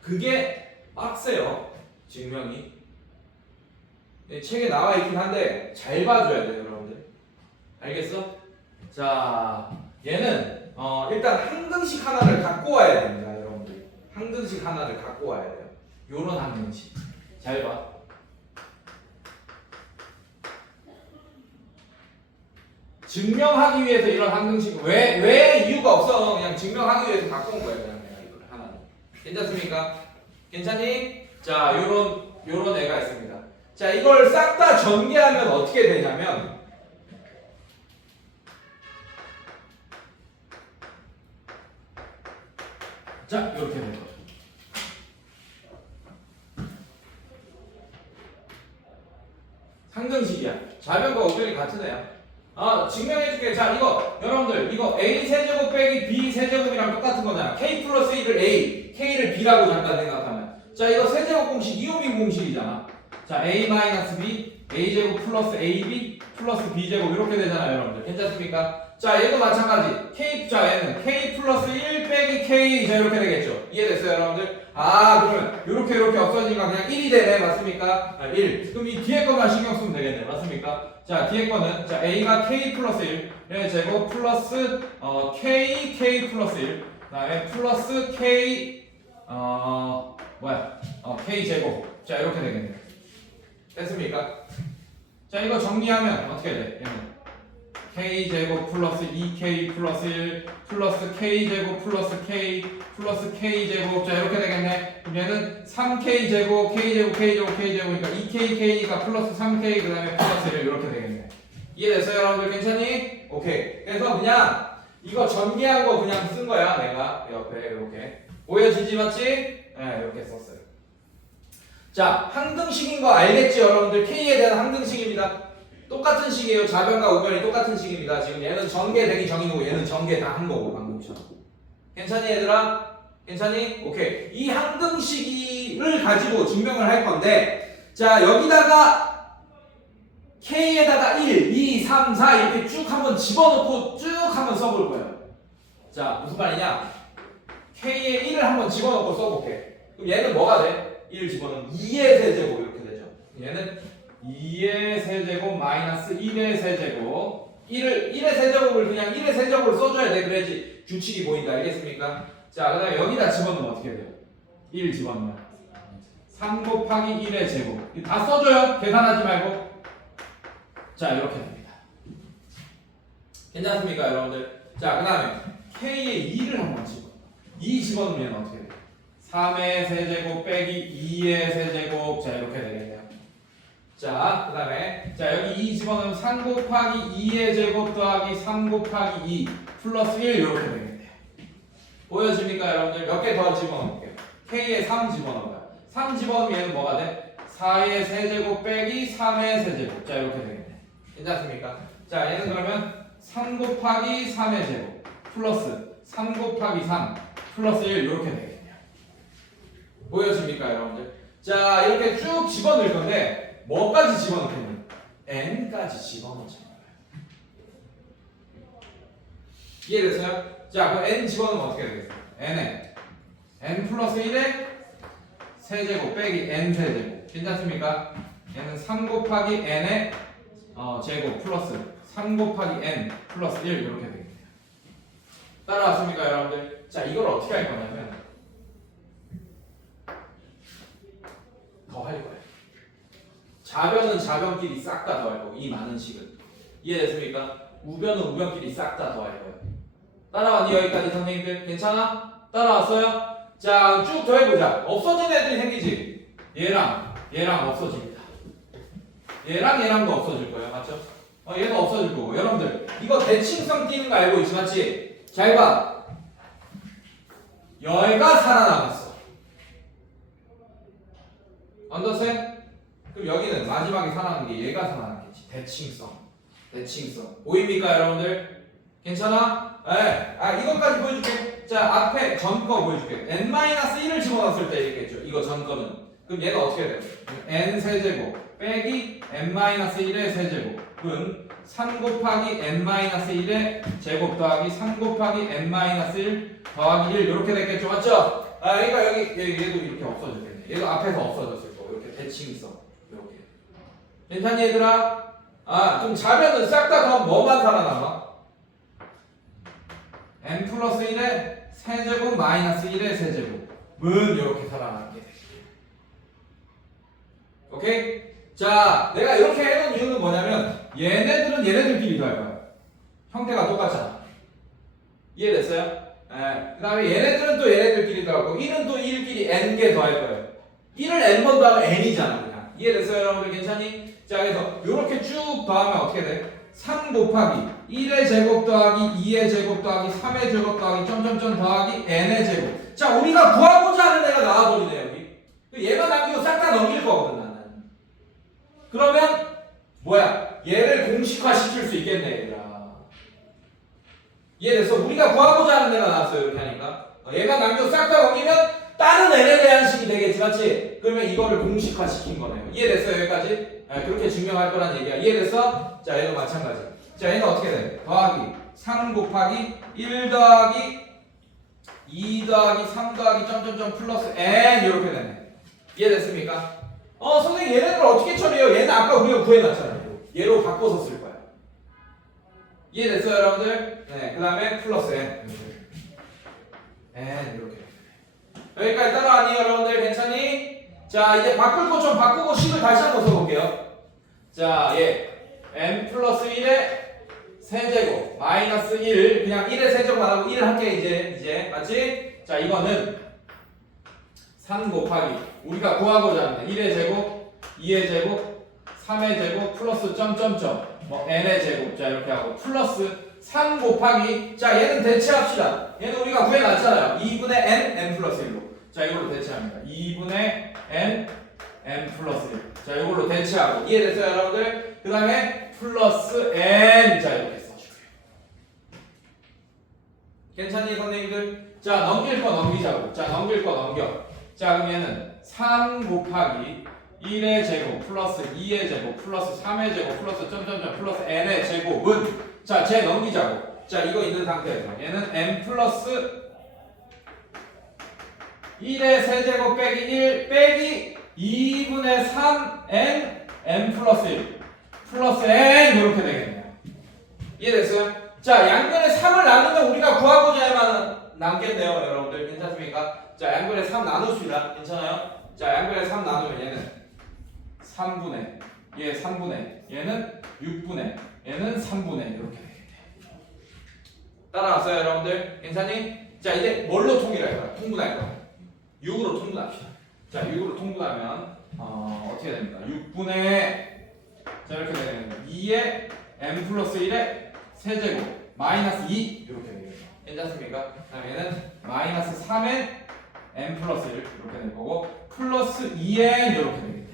그게 빡세요. 증명이. 책에 나와 있긴 한데 잘 봐줘야 돼요, 여러분들. 알겠어? 자, 얘는 일단 항등식 하나를 갖고 와야 됩니다, 여러분들. 항등식 하나를 갖고 와야 돼요. 요런 항등식. 잘 봐. 증명하기 위해서 이런 항등식 왜 이유가 없어. 그냥 증명하기 위해서 갖고 온 거예요, 그냥 내가 이걸 하나. 괜찮습니까? 괜찮니? 자, 요런 애가 있습니다. 자, 이걸 싹 다 전개하면 어떻게 되냐면 자, 이렇게 될 거죠. 상등식이야. 좌변과 우변이 같은 애야. 증명해줄게. 자, 이거 여러분들 이거 a 세제곱 빼기 b 세제곱이랑 똑같은 거잖아. k 플러스 1을 a, k를 b라고 잠깐 생각하면. 자, 이거 세제곱 공식 이오민 공식이잖아. 자, a 마이너스 b, a 제곱 플러스 ab 플러스 b 제곱 이렇게 되잖아요, 여러분들. 괜찮습니까? 자, 얘도 마찬가지. 얘는 k 플러스 1 빼기 k, 자, 이렇게 되겠죠. 이해됐어요, 여러분들? 그러면 이렇게 없어지니까 그냥 1이 되네, 맞습니까? 1. 그럼 이 뒤에 것만 신경 쓰면 되겠네, 맞습니까? 자, 뒤에 거는 자, a가 k 플러스 1, 제곱 플러스 k 플러스 1, 그다음에 플러스 k k 제곱. 자, 이렇게 되겠네. 됐습니까? 자, 이거 정리하면 어떻게 돼? 얘는 k제곱 플러스 2k 플러스 1 플러스 k제곱 플러스 k 플러스 k제곱. 자, 이렇게 되겠네. 그럼 얘는 3k제곱 k제곱 k니까 2kk가 플러스 3k 그 다음에 플러스 1 이렇게 되겠네. 이해됐어요, 여러분들? 괜찮니? 오케이. 그래서 그냥 이거 전개한 거 그냥 쓴 거야, 내가 옆에 이렇게. 보여지지, 맞지? 네, 이렇게 썼어요. 자, 항등식인 거 알겠지, 여러분들? k에 대한 항등식입니다. 똑같은 식이에요. 좌변과 우변이 똑같은 식입니다. 지금 얘는 전개되기 전이고 얘는 전개 다 한 거고, 방금처럼. 괜찮니, 얘들아? 괜찮니? 오케이. 이 항등식을 가지고 증명을 할 건데, 자, 여기다가 k에다가 1, 2, 3, 4 이렇게 쭉 한번 집어넣고 쭉 한번 써볼 거예요. 자, 무슨 말이냐? k에 1을 한번 집어넣고 써볼게. 그럼 얘는 뭐가 돼? 1 집어넣으면 2의 세제곱 이렇게 되죠. 얘는 2의 세제곱 마이너스 1의 세제곱. 1의 세제곱을 그냥 1의 세제곱을 써줘야 돼. 그래야지 규칙이 보인다. 알겠습니까? 자, 그 다음에 여기다 집어넣으면 어떻게 돼요? 1 집어넣으면 3 곱하기 1의 제곱. 다 써줘요. 계산하지 말고. 자, 이렇게 됩니다. 괜찮습니까, 여러분들? 자, 그 다음에 k에 2를 한번 집어넣어. 2 집어넣으면 어떻게 돼요? 3의 세제곱 빼기 2의 세제곱. 자, 이렇게 되겠네요. 자, 그 다음에 자, 여기 2 집어넣으면 3 곱하기 2의 제곱 더하기 3 곱하기 2 플러스 1 이렇게 되겠네요. 보여집니까, 여러분들? 몇 개 더 집어넣을게요. k에 3 집어넣어요. 3 집어넣으면 얘는 뭐가 돼? 4의 세제곱 빼기 3의 세제곱. 자, 이렇게 되겠네. 괜찮습니까? 자, 얘는 그러면 3 곱하기 3의 제곱 플러스 3 곱하기 3 플러스 1 이렇게 되겠네요. 보여집니까 여러분들? 자 이렇게 쭉 집어넣을 건데 뭐까지 집어넣겠냐? n까지 집어넣자. 이해됐어요? 자 그 n 집어넣으면 어떻게 되겠어요? n에 n 플러스 1에 세제곱 빼기 n 세제곱 괜찮습니까? 얘는 3 곱하기 n의 제곱 플러스 3 곱하기 n 플러스 1 이렇게 되겠네요. 따라왔습니까 여러분들? 자 이걸 어떻게 할 거냐면 더 할 거예요. 자변은 자변끼리 싹 다 더할 거고 이 많은 식은 이해됐습니까? 우변은 우변끼리 싹 다 더할 거예요. 따라왔니 여기까지 선생님들? 괜찮아? 따라왔어요? 자 쭉 더해보자. 없어진 애들이 생기지. 얘랑 없어집니다. 얘랑도 없어질 거예요. 맞죠? 얘도 없어질 거고. 여러분들 이거 대칭성 띄는 거 알고 있지 맞지? 잘 봐. 얘가 살아남았어. 언더스탠? 그럼 여기는 마지막에 살아남은 게 얘가 살아남겠지. 대칭성. 보입니까 여러분들? 괜찮아? 네. 이것까지 보여줄게. 자 앞에 전 거 보여줄게. n-1을 집어넣었을 때 이렇겠죠. 이거 전 거는. 그럼 얘가 어떻게 돼요? n 세제곱 빼기 n-1의 세제곱은 3 곱하기 n-1의 제곱 더하기 3 곱하기 n-1 더하기 1 이렇게 됐겠죠. 맞죠? 그러니까 여기 얘도 이렇게 없어졌겠네. 얘도 앞에서 없어졌을 거고 이렇게 대칭성 이렇게. 괜찮니 얘들아? 좀 자면은 싹 다 더하면 뭐만 살아남아? n 플러스 1의 세제곱 마이너스 1의 세제곱은 이렇게 살아남게 돼. 오케이? 자, 내가 이렇게 해놓은 이유는 뭐냐면 얘네들은 얘네들끼리 더할 거야. 형태가 똑같잖아. 이해됐어요? 그 다음에 얘네들은 또 얘네들끼리 더하고 1은 또 1끼리 n개 더할 거예요. 1을 n번 더하면 n이잖아 그냥. 이해됐어요 여러분들? 괜찮니? 자 그래서 이렇게 쭉 더하면 어떻게 돼? 3 곱하기 1의 제곱 더하기 2의 제곱 더하기 3의 제곱 더하기 점점점 더하기 n의 제곱. 자 우리가 구하고자 하는 애가 나와버리네 여기. 얘만 남기고 싹 다 넘길 거거든 나는. 그러면 뭐야? 얘를 공식화 시킬 수 있겠네 얘들아. 이해됐어? 우리가 구하고자 하는 애가 나왔어요 이렇게 하니까. 얘가 남기고 싹 다 넘기면 다른 n에 대한 식이 되겠지 맞지? 그러면 이거를 공식화 시킨 거네요. 이해됐어요 여기까지? 그렇게 증명할 거란 얘기야. 이해됐어? 자 얘도 마찬가지. 자 얘는 어떻게 돼? 더하기 3 곱하기 1 더하기 2 더하기 3 더하기 점점점 플러스 n 이렇게 되네. 이해됐습니까? 선생님 얘네들 어떻게 처리해요? 얘는 아까 우리가 구해놨잖아요. 얘로 바꿔서 쓸 거야. 이해됐어요 여러분들? 네, 그 다음에 플러스 n 이렇게. 여기까지 따라왔니 여러분들? 괜찮니? 자 이제 바꿀 거 좀 바꾸고 식을 다시 한번 써볼게요. 자 n 플러스 1의 세제곱 마이너스 1 그냥 1의 세제곱 안 하고 1 할게 이제 맞지? 자 이거는 3 곱하기 우리가 구하고자 하는 1의 제곱 2의 제곱 3의 제곱 플러스 점점점 n의 제곱 자 이렇게 하고 플러스 3 곱하기 자 얘는 대체합시다. 얘는 우리가 구해놨잖아요. 2분의 n 플러스 1로 자 이걸로 대체합니다. 2분의 n 플러스 1 자 이걸로 대체하고 이해됐어요 여러분들? 그 다음에 플러스 n 자 이렇게 써줄게요. 괜찮니 선생님들? 자 넘길 거 넘기자고. 자 넘길 거 넘겨. 자 그럼 얘는 3 곱하기 1의 제곱 플러스 2의 제곱 플러스 3의 제곱 플러스 점점점 플러스 n의 제곱은 자 쟤 넘기자고. 자 이거 있는 상태에서 얘는 n 플러스 1의 세제곱 빼기 1 빼기 2분의 3 n 플러스 1 플러스 n 이렇게 되겠네요. 이해됐어요? 자 양변에 3을 나누면 우리가 구하고자 해만 남겠네요 여러분들. 괜찮습니까? 자 양변에 3 나눕시다. 괜찮아요? 자 양변에 3 나누면 얘는 3분의 얘 3분의 얘는 6분의 얘는 3분의 이렇게 되겠네요. 따라왔어요 여러분들? 괜찮니? 자 이제 뭘로 통일할 거야? 통분할 거야. 6으로 통분합시다. 자 6으로 통분하면 어떻게 됩니까? 6분의 자 이렇게 되면 2의 n 플러스 1의 세제곱 마이너스 2 이렇게 되겠죠. 괜찮습니까? 그다음 얘는 마이너스 3의 n 플러스 1 이렇게 될 거고 플러스 2n 이렇게 되겠네요.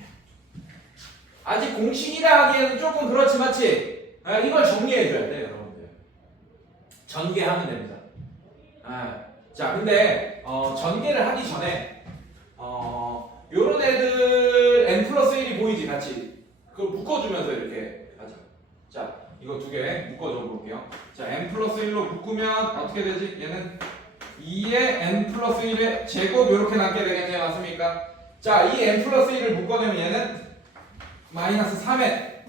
아직 공식이라 하기에는 조금 그렇지 맞지? 이걸 정리해 줘야 돼요 여러분들. 전개하면 됩니다. 자, 근데 전개를 하기 전에 요런 애들 n 플러스 1이 보이지 같이. 그걸 묶어주면서 이렇게 하자. 자, 이거 두 개 묶어줘 볼게요. 자, n 플러스 1로 묶으면 어떻게 되지? 얘는 2의 n 플러스 1의 제곱 이렇게 남게 되겠네요. 맞습니까? 자, 이 n 플러스 1을 묶어내면 얘는 마이너스 3n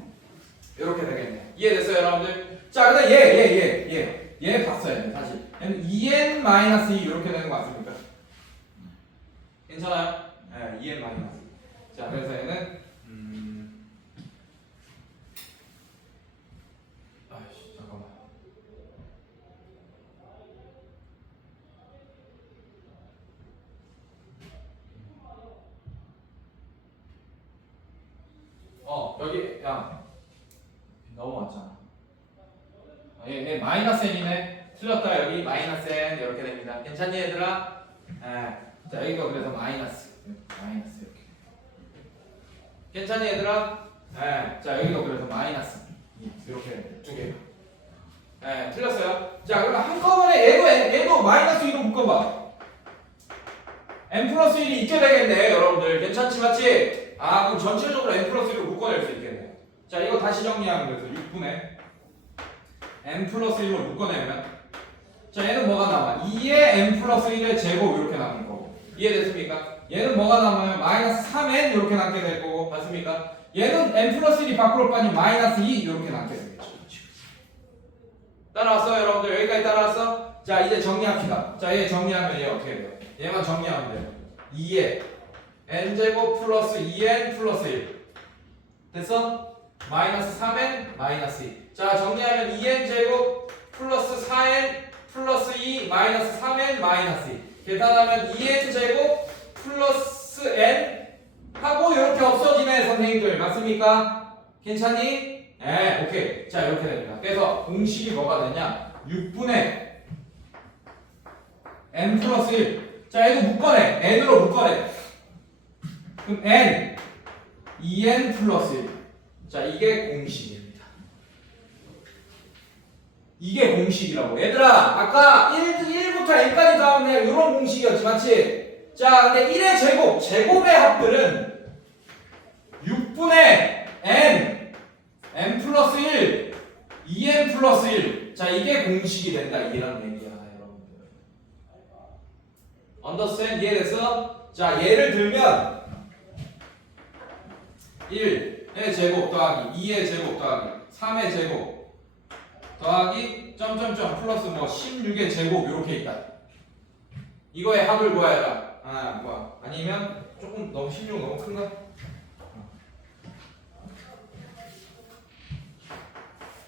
이렇게 되겠네요. 이해됐어요, 여러분들? 자, 그다음 얘 봤어야 돼, 사실. 얘는 2n 마이너스 2 이렇게 되는 거 맞습니까? 괜찮아요? 네, 2n 마이너스 2. 자, 그래서 얘는 아이씨, 잠깐만. 여기 야 넘어왔잖아. 얘 마이너스 n이네. 틀렸다. 여기 마이너스 n 이렇게 됩니다. 괜찮니 얘들아? 자, 여기가 그래서 마이너스 이렇게. 괜찮니 얘들아? 자, 여기가 그래서 마이너스 이렇게 두 개. 틀렸어요. 자, 그럼 한꺼번에 얘도 마이너스 2로 묶어봐. n 플러스 1이 있게 되겠네, 여러분들. 괜찮지, 맞지? 그럼 전체적으로 n 플러스 1로 묶어낼 수 있겠네요. 자, 이거 다시 정리하면 그래서 6분의 n 플러스 1로 묶어내면, 자, 얘는 뭐가 남아? 2의 n 플러스 1의 제곱 이렇게 남는 거고. 이해됐습니까? 얘는 뭐가 남아요? 마이너스 3n 이렇게 남게 될 거고. 맞습니까? 얘는 n 플러스 1이 밖으로 빠지면 마이너스 2 이렇게 남게 되겠죠. 따라왔어요, 여러분들? 여기까지 따라왔어? 자, 이제 정리합시다. 자, 얘 정리하면 얘 어떻게 돼요? 얘만 정리하면 돼요. 2의 n제곱 플러스 2n 플러스 1 됐어? 마이너스 3n 마이너스 2. 자, 정리하면 2n제곱 플러스 4n 플러스 2 마이너스 3n 마이너스 2 계산하면 2n제곱 플러스 n 하고 이렇게 없어지네, 선생님들. 맞습니까? 괜찮니? 오케이. 자, 이렇게 됩니다. 그래서 공식이 뭐가 되냐? 6분의 n 플러스 1. 자, 이거 묶어내. n으로 묶어내. 그럼 n 2n 플러스 1. 자, 이게 공식입니다. 이게 공식이라고. 얘들아, 아까 1부터 n까지 나오는 이런 공식이었지, 맞지? 자, 근데 1의 제곱의 합들은 6분의 n 플러스 1, 2n 플러스 1. 자, 이게 공식이 된다, 이란 얘기야, 여러분들. 언더스탠드? 이해됐어? 자, 예를 들면 1의 제곱 더하기 2의 제곱 더하기 3의 제곱 더하기 점점점 플러스 뭐 16의 제곱 이렇게 있다. 이거의 합을 구하여라. 아니면 조금 너무 16 너무 큰가?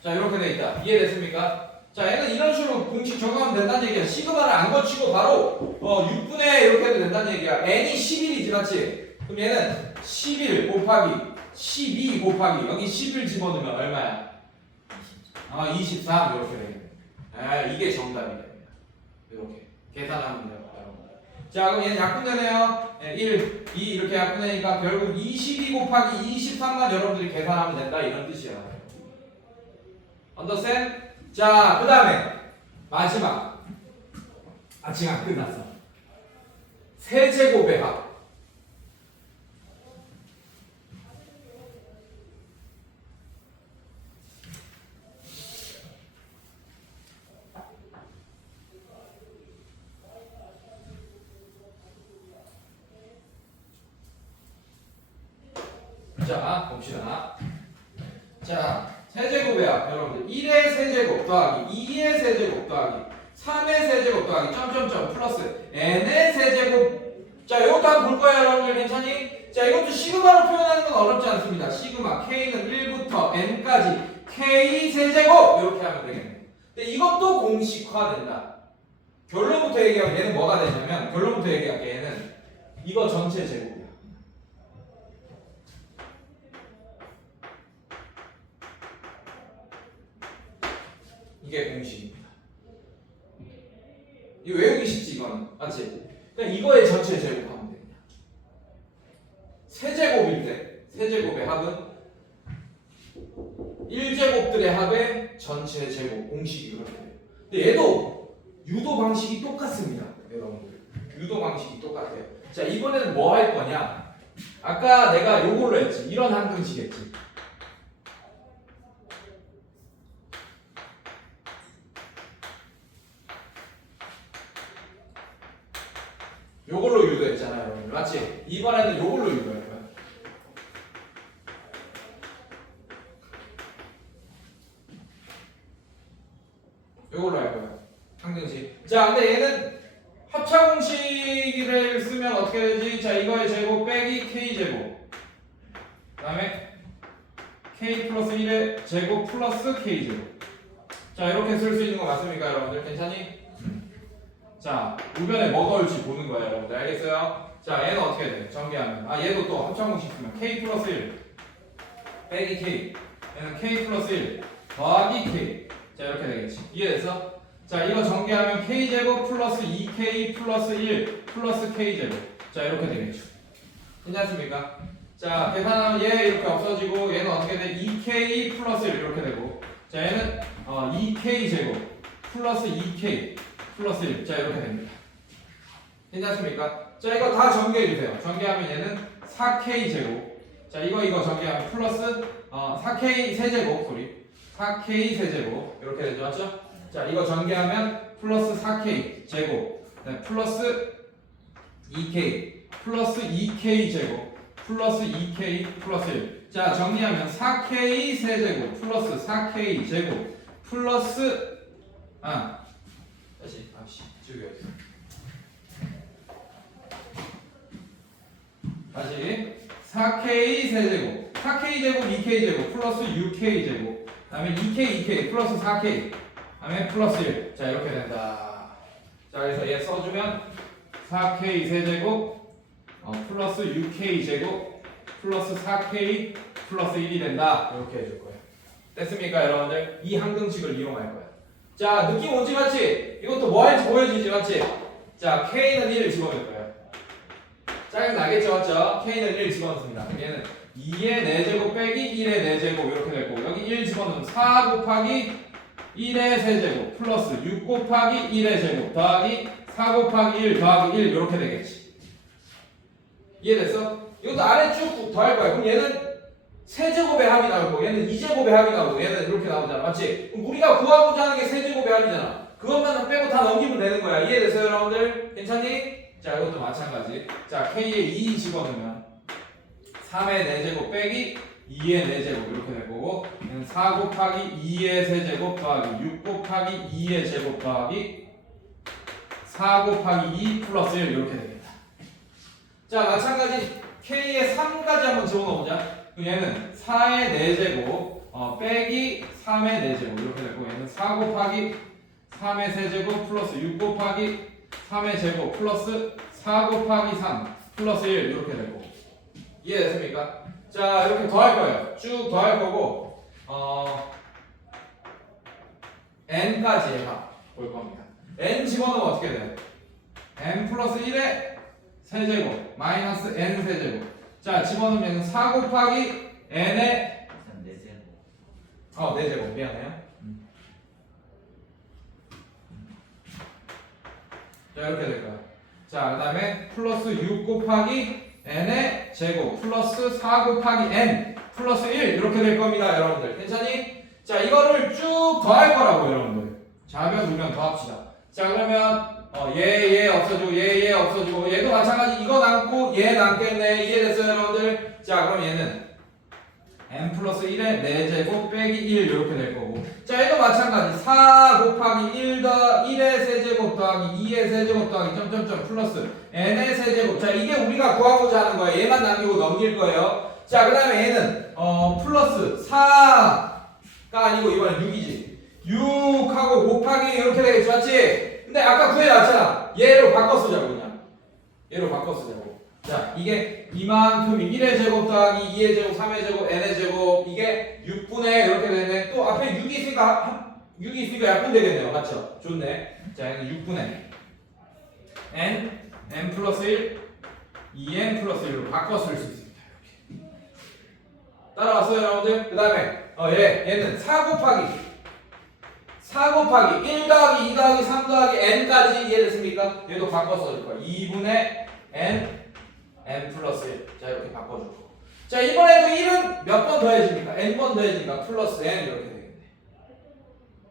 자, 이렇게 돼 있다. 이해됐습니까? 자, 얘는 이런 식으로 공식 적용하면 된다는 얘기야. 시그마를 안 거치고 바로 6분의 이렇게 해도 된다는 얘기야. n이 11이지, 맞지? 그럼 얘는 11 곱하기 12 곱하기 여기 10을 집어넣으면 얼마야? 23 이렇게 되겠네. 이게 정답이 됩니다. 이렇게 계산하면 돼요, 여러분. 자, 그럼 얘는 약분되네요. 1, 2 이렇게 약분되니까 결국 22 곱하기 23만 여러분들이 계산하면 된다, 이런 뜻이야. 언더스탠드? 자, 그 다음에 마지막. 아직 안 끝났어. 세제곱의 합. 자, 봅시다. 자, 세제곱의 합, 여러분들. 1의 세제곱 더하기 2의 세제곱 더하기 3의 세제곱 더하기 점점점 플러스 n의 세제곱. 자, 이것도 한번 볼 거예요, 여러분들. 괜찮니? 자, 이것도 시그마로 표현하는 건 어렵지 않습니다. 시그마 k는 1부터 n까지 k 세제곱 이렇게 하면 되겠네요. 근데 이것도 공식화된다. 결론부터 얘기하면 얘는 뭐가 되냐면, 결론부터 얘기할게. 얘는 이거 전체 제곱이야. 이게 공식입니다. 이거 외우기 쉽지, 이거는. 맞지? 그냥 이거의 전체 제곱하면 됩니다. 세제곱일 때 세제곱의 합은 1제곱들의 합의 전체 제곱. 공식이 그렇게 돼요. 근데 얘도 유도 방식이 똑같습니다. 여러분들. 유도 방식이 똑같아요. 자, 이번에는 뭐 할 거냐? 아까 내가 요걸로 했지. 이런 항등식 했지. 요걸로 유도했잖아요, 여러분들. 맞지? 이번에는 요걸로 유도할 거야. 요걸로 할 거야. 항등식. 자, 근데 얘는 합차공식을 쓰면 어떻게 되지? 자, 이거의 제곱 빼기 k제곱. 그 다음에 k 플러스 1의 제곱 플러스 k제곱. 자, 이렇게 쓸 수 있는 거 맞습니까, 여러분들? 괜찮니? 자, 우변에 뭐가 올지 보는 거예요, 여러분들. 알겠어요? 자, 얘는 어떻게 돼? 전개하면. 얘도 또 합차공식 쓰면 k 플러스 1 빼기 k. 얘는 k 플러스 1 더하기 k. 자, 이렇게 되겠지. 이해됐어? 자, 이거 전개하면 k제곱 플러스 2k 플러스 1 플러스 k제곱. 자, 이렇게 되겠죠. 괜찮습니까? 자, 계산하면 얘 이렇게 없어지고 얘는 어떻게 돼? 2k 플러스 1 이렇게 되고. 자, 얘는 2k제곱 플러스 2k 플러스 1. 자, 이렇게 됩니다. 괜찮습니까? 자, 이거 다 전개해주세요. 전개하면 얘는 4k제곱. 자, 이거 전개하면 플러스 4k 세제곱, 4k 세제곱. 이렇게 되죠, 맞죠? 자, 이거 전개하면 플러스 4k 제곱. 네, 플러스 2k 플러스 2k 제곱 플러스 2k 플러스 1. 자, 정리하면 4k 세제곱 플러스 4k 제곱 플러스 다시 지우개였어. 다시 4k 세제곱 4k 제곱 2k 제곱 플러스 6k 제곱 그다음에 2k 플러스 4k 그다음에 플러스 1. 자, 이렇게 된다. 자, 그래서 얘 써주면 4k 세제곱 플러스 6k 제곱 플러스 4k 플러스 1이 된다. 이렇게 해줄 거예요. 됐습니까, 여러분들? 이 항등식을 이용할 거야. 자, 느낌 오지 맞지? 이것도 뭐 할지 보여주지 맞지? 자, k는 1을 집어넣을 거예요. 짜증 나겠죠, 맞죠? k는 1 집어넣습니다. 그럼 얘는 2의 4제곱 빼기 1의 4제곱 이렇게 되고, 여기 1 집어넣으면 4 곱하기 1의 세제곱 플러스 6 곱하기 1의 제곱 더하기 4 곱하기 1 더하기 1 이렇게 되겠지. 이해됐어? 이것도 아래 쭉 더할 거야. 그럼 얘는 세제곱의 합이 나올 거고 얘는 2제곱의 합이 나오고 얘는 이렇게 나오잖아. 맞지? 그럼 우리가 구하고자 하는 게 세제곱의 합이잖아. 그것만 빼고 다 넘기면 되는 거야. 이해됐어요, 여러분들? 괜찮니? 자, 이것도 마찬가지. 자, k에 2 집어넣으면 3의 4제곱 빼기 2의 4제곱 이렇게 될 거고 얘는 4 곱하기 2의 세제곱 더하기 6 곱하기 2의 제곱 더하기 4 곱하기 2 플러스 1 이렇게 됩니다. 자, 마찬가지 k에 3까지 한번 집어넣어보자. 얘는 4의 4제곱 빼기 3의 4제곱 이렇게 되고 얘는 4 곱하기 3의 세제곱 플러스 6 곱하기 3의 제곱 플러스 4 곱하기 3 플러스 1 이렇게 되고. 이해됐습니까? 자, 이렇게 더할 거예요. 쭉 더할 거고 n까지 볼 겁니다. n 집어넣으면 어떻게 돼요? n 플러스 1의 세제곱 마이너스 n 세제곱. 자, 집어넣으면 4 곱하기 n의 4제곱 미안해요. 자, 이렇게 될 거야. 자, 그 다음에 플러스 6 곱하기 n의 제곱 플러스 4 곱하기 n 플러스 1 이렇게 될 겁니다, 여러분들. 괜찮니? 자, 이거를 쭉 더할 거라고, 여러분들. 좌변 우변 더합시다. 자, 그러면 얘 없어지고 얘 없어지고 얘도 마찬가지. 이거 남고 얘 남겠네. 이해됐어요, 여러분들? 자, 그럼 얘는 n 플러스 1의 4제곱 빼기 1 이렇게 될 거고. 자, 얘도 마찬가지. 4 곱하기 1의 세제곱 더하기 2의 세제곱 더하기 점점점 플러스 n의 세제곱. 자, 이게 우리가 구하고자 하는 거예요. 얘만 남기고 넘길 거예요. 자, 그 다음에 얘는 플러스 4가 아니고 이번엔 6이지. 6하고 곱하기 이렇게 되겠죠, 맞지? 근데 아까 구해놨잖아. 얘로 바꿔 쓰자고 그냥. 얘로 바꿔 쓰자고. 자, 이게 이만큼이 1의 제곱 더하기 2의 제곱 3의 제곱 n의 제곱 이게 6분의 이렇게 되네. 또 앞에 6이 있으니까 약분 되겠네요. 맞죠? 좋네. 자, 얘는 6분의 n 플러스 1 2n 플러스 1로 바꿔 쓸 수 있습니다. 이렇게. 따라왔어요, 여러분들? 그 다음에 얘는 4 곱하기 4 곱하기 1 더하기 2 더하기 3 더하기 n까지 이해됐습니까? 얘도 바꿔 써줄 거야. 2분의 n 플러스 1. 자, 이렇게 바꿔줄 거. 자, 이번에도 1은 몇 번 더해집니까? n번 더해지니까 플러스 n 이렇게 되겠네.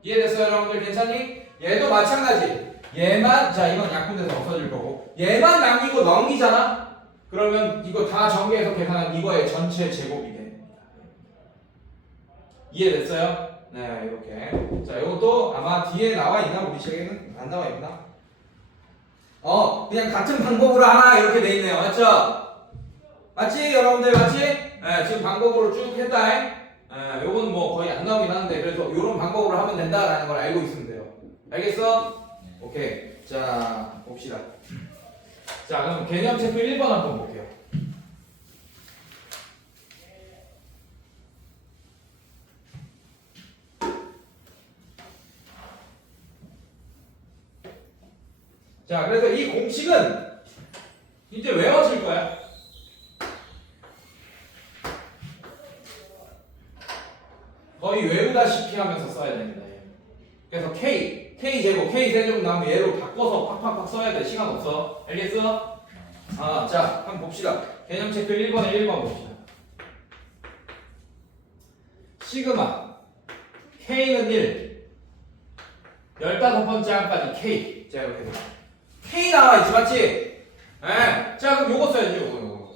이해됐어요, 여러분들? 괜찮니? 얘도 마찬가지. 얘만, 자, 이건 약분돼서 없어질 거고. 얘만 남기고 넘기잖아? 그러면 이거 다 전개해서 계산한 이거의 전체 제곱이 됩니다. 이해됐어요? 네, 이렇게. 자, 이것도 아마 뒤에 나와 있나? 우리 책에는 안 나와 있나? 그냥 같은 방법으로 하나 이렇게 돼 있네요. 맞죠? 맞지? 여러분들 맞지? 네, 지금 방법으로 쭉 했다. 요건 뭐 거의 안 나오긴 하는데 그래서 요런 방법으로 하면 된다라는 걸 알고 있으면 돼요. 알겠어? 오케이. 자, 봅시다. 자, 그럼 개념 체크 1번 한번 볼게요. 자, 그래서 이 공식은 이제 외워질 거야. 거의 외우다시피 하면서 써야 됩니다. 그래서 K 제곱, K 세제곱 나오면 얘로 바꿔서 팍팍팍 써야 돼. 시간 없어. 알겠어? 자, 한번 봅시다. 개념 체크 1번에 1번 봅시다. 시그마 K는 1 15번째 항까지 K. 자, 이렇게 돼. K 나와 있지, 맞지? 자, 그럼 요거 써야지, 요거.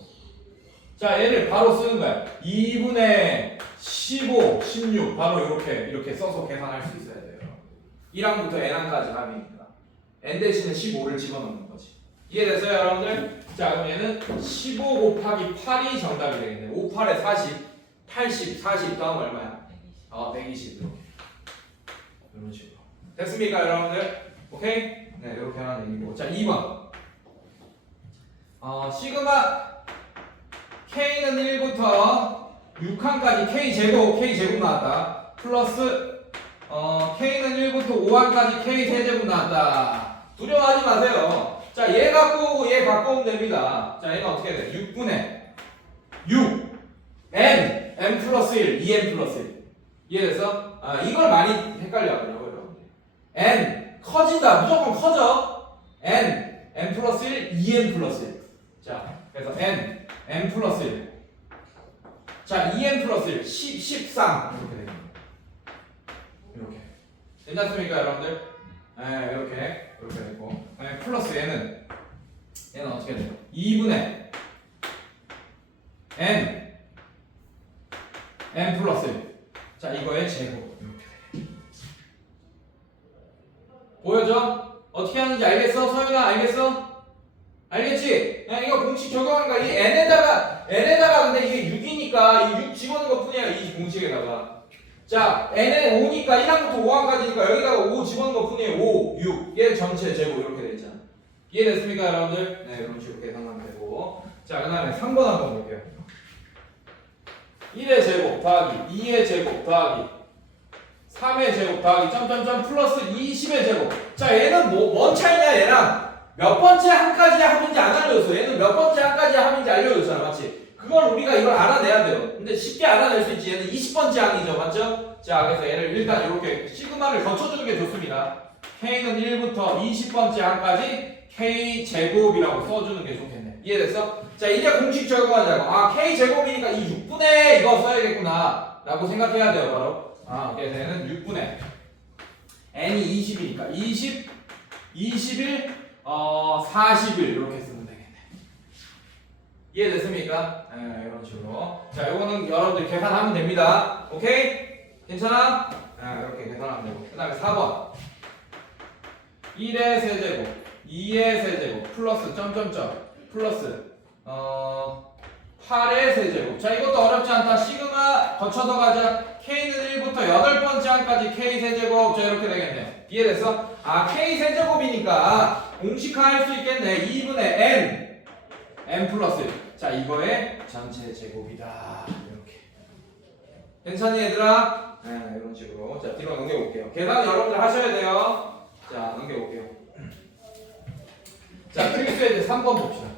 자, 얘를 바로 쓰는 거야. 2분의 15, 16 바로 이렇게 써서 계산할 수 있어야 돼요. 1항부터 n항까지 합이니까 n 대신에 15를 집어넣는 거지. 이해됐어요, 여러분들? 자, 그럼 얘는 15 곱하기 8이 정답이 되겠네. 5, 8에 40, 80, 40 다음 얼마야? 120 이렇게. 이런 식으로. 됐습니까, 여러분들? 오케이? 네, 이렇게 하는 얘기고. 자, 2번. 시그마 K는 1부터 6항까지 K제곱 나왔다. 플러스 K는 1부터 5항까지 K 세제곱 나왔다. 두려워하지 마세요. 자, 얘 갖고 오고 얘 갖고 오면 됩니다. 자, 얘가 어떻게 돼? 6분의 6 n 플러스 1 2n 플러스 1. 이해됐어? 이걸 많이 헷갈려 하더라고요, 여러분들. n 커진다. 무조건 커져. n 플러스 1 2n 플러스 1. 자, 그래서 n 플러스 1. 자, 2n 플러스 1 13 이렇게 됩니다. 이렇게. 괜찮습니까, 여러분들? 네, 이렇게 되고. 플러스 얘는 어떻게 돼요? 2분의 n 플러스 1. 자, 이거의 제곱. 이렇게. 보여줘? 어떻게 하는지 알겠어? 서윤아, 알겠어? 알겠지? 이거 공식 적용하는 거야. 이 n에다가 근데 이게 6이니까 이 6 집어넣은 것 뿐이야. 이 공식에다가. 자, n은 5니까 1항부터 5항까지니까 여기다가 5 집어넣은 것 뿐이에요. 5, 6. 얘 전체 제곱 이렇게 돼 있잖아. 이해됐습니까, 여러분들? 네, 이런 식으로 계산하면 되고. 자, 그 다음에 3번 한번 볼게요. 1의 제곱 더하기 2의 제곱 더하기 3의 제곱 더하기 점점점 플러스 20의 제곱. 자, 얘는 뭔 차이냐, 얘랑. 몇 번째 항까지 함인지 안 알려줬어. 얘는 몇 번째 항까지 함인지 알려줬잖아, 맞지? 그걸 우리가 이걸 알아내야 돼요. 근데 쉽게 알아낼 수 있지. 얘는 20번째 항이죠, 맞죠? 자, 그래서 얘를 일단 이렇게 시그마를 거쳐주는 게 좋습니다. K는 1부터 20번째 항까지 K 제곱이라고 써주는 게 좋겠네. 이해됐어? 자, 이제 공식 적용하자고. K 제곱이니까 이 6분의 이거 써야겠구나 라고 생각해야 돼요, 바로. 그래서 얘는 6분의 n이 20이니까 20, 21, 40일 이렇게 쓰면 되겠네. 이해됐습니까? 네, 이런 식으로. 자, 이거는 여러분들 계산하면 됩니다. 오케이? 괜찮아? 이렇게 계산하면 되고. 그 다음에 4번. 1의 세제곱, 2의 세제곱, 플러스 점점점, 플러스 8의 세제곱. 자, 이것도 어렵지 않다. 시그마 거쳐서 가자. K는 1부터 8번째 항까지 K 세제곱. 자, 이렇게 되겠네. 이해됐어? K 세제곱이니까 공식화할 수 있겠네. 2분의 n 플러스 1. 자, 이거의 전체 제곱이다. 이렇게. 괜찮니, 얘들아? 네, 이런 식으로. 자, 뒤로 넘겨볼게요. 계산 여러분들 하셔야 돼요. 자, 넘겨볼게요. 자, 필수의 이제 3번 봅시다.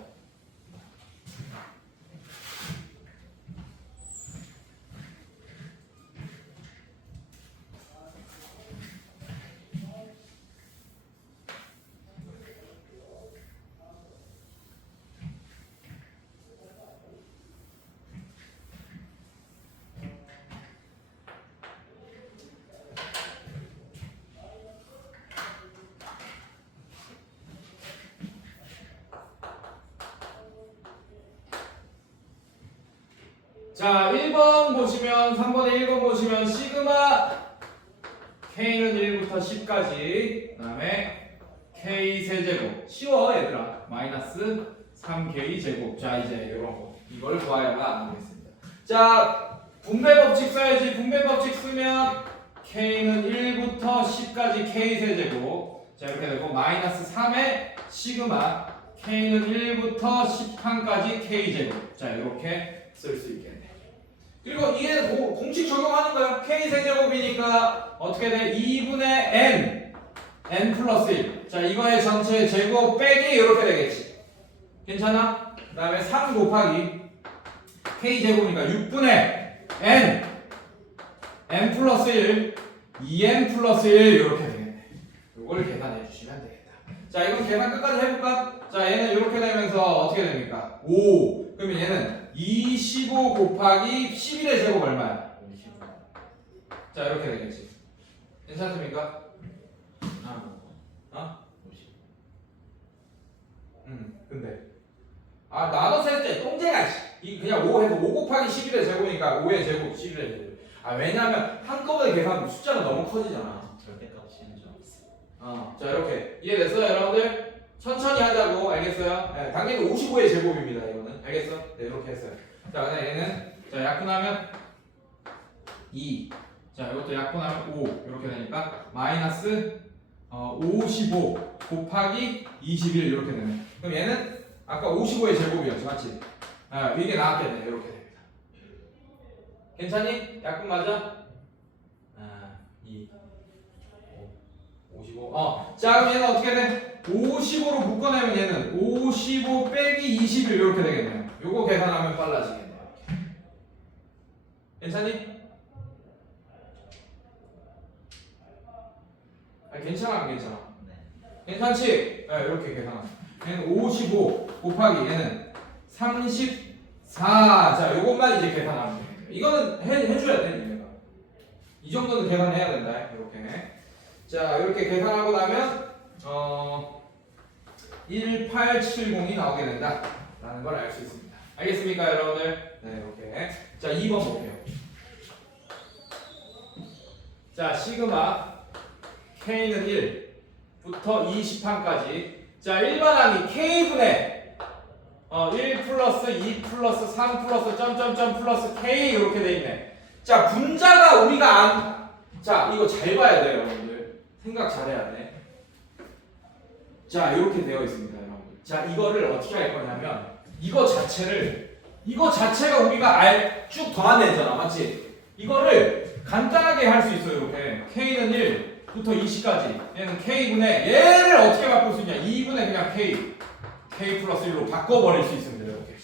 자, 1번 보시면 3번에 1번 보시면 시그마 K는 1부터 10까지 그 다음에 K 세제곱 쉬워 얘들아 마이너스 3K 제곱 자 이제 이런 거 이걸 구하여가 하겠습니다. 자 분배 법칙 써야지. 분배 법칙 쓰면 K는 1부터 10까지 K 세제곱 자 이렇게 되고 마이너스 3의 시그마 K는 1부터 10칸까지 K 제곱 자 이렇게 쓸 수 있겠네. 그리고 이게 공식 적용하는 거야. K 세제곱이니까 어떻게 돼? 2분의 n 플러스 1. 자 이거의 전체 제곱 빼기 이렇게 되겠지. 괜찮아? 그 다음에 3 곱하기 K 제곱이니까 6분의 n 플러스 1 2n 플러스 1 이렇게 되겠네. 이걸 계산해 주시면 되겠다. 자 이건 계산 끝까지 해볼까? 자 얘는 이렇게 되면서 어떻게 됩니까? 5 그러면 얘는 25 곱하기 11의 제곱 얼마야? 55. 자 이렇게 되겠지. 괜찮습니까? 어? 50. 근데 나눠서 했지 똥쟁아 이 그냥 5 해서 5 곱하기 11의 제곱이니까 5의 제곱 11의 제곱. 왜냐면 한꺼번에 계산하면 숫자가 너무 커지잖아. 절대값이는 줄 알았어. 자 이렇게 이해됐어요 여러분들? 천천히 하자고 알겠어요? 네, 당연히 55의 제곱입니다 이거는 알겠어? 네 이렇게 했어요. 자 그다음 얘는 자 약분하면 2 자 이것도 약분하면 5 이렇게 되니까 마이너스 55 곱하기 21 이렇게 되네. 그럼 얘는 아까 55의 제곱이었지 맞지? 이게 나왔겠네 이렇게 됩니다. 괜찮니? 약분 맞아? 2 55 자 그럼 얘는 어떻게 돼? 55로 묶어내면 얘는 55 빼기 21 이렇게 되겠네요. 요거 계산하면 빨라지겠네요. 괜찮니? 괜찮아 안 괜찮아? 네. 괜찮지? 이렇게 계산하면 얘는 55 곱하기 얘는 34 자 요것만 이제 계산하면 됩니다. 이거는 해줘야 돼 니네가. 이 정도는 계산해야 된다 이렇게. 자 이렇게 계산하고 나면 1870이 나오게 된다 라는 걸 알 수 있습니다. 알겠습니까 여러분들? 네 이렇게. 자 2번 볼게요. 자 시그마 K는 1부터 20판까지 자 일반항이 K분의 1 플러스 2 플러스 3 플러스 점점점 플러스 K 이렇게 돼 있네. 자 분자가 우리가 자 이거 잘 봐야 돼요 여러분들. 생각 잘해야 돼. 자 이렇게 되어 있습니다 여러분들. 자 이거를 어떻게 할 거냐면 이거 자체가 우리가 쭉 더하내잖아 맞지? 이거를 간단하게 할 수 있어요 이렇게. K는 1부터 20까지 얘는 K분의 얘를 어떻게 바꿀 수 있냐 2분의 그냥 K 플러스 1로 바꿔버릴 수 있습니다 이렇게.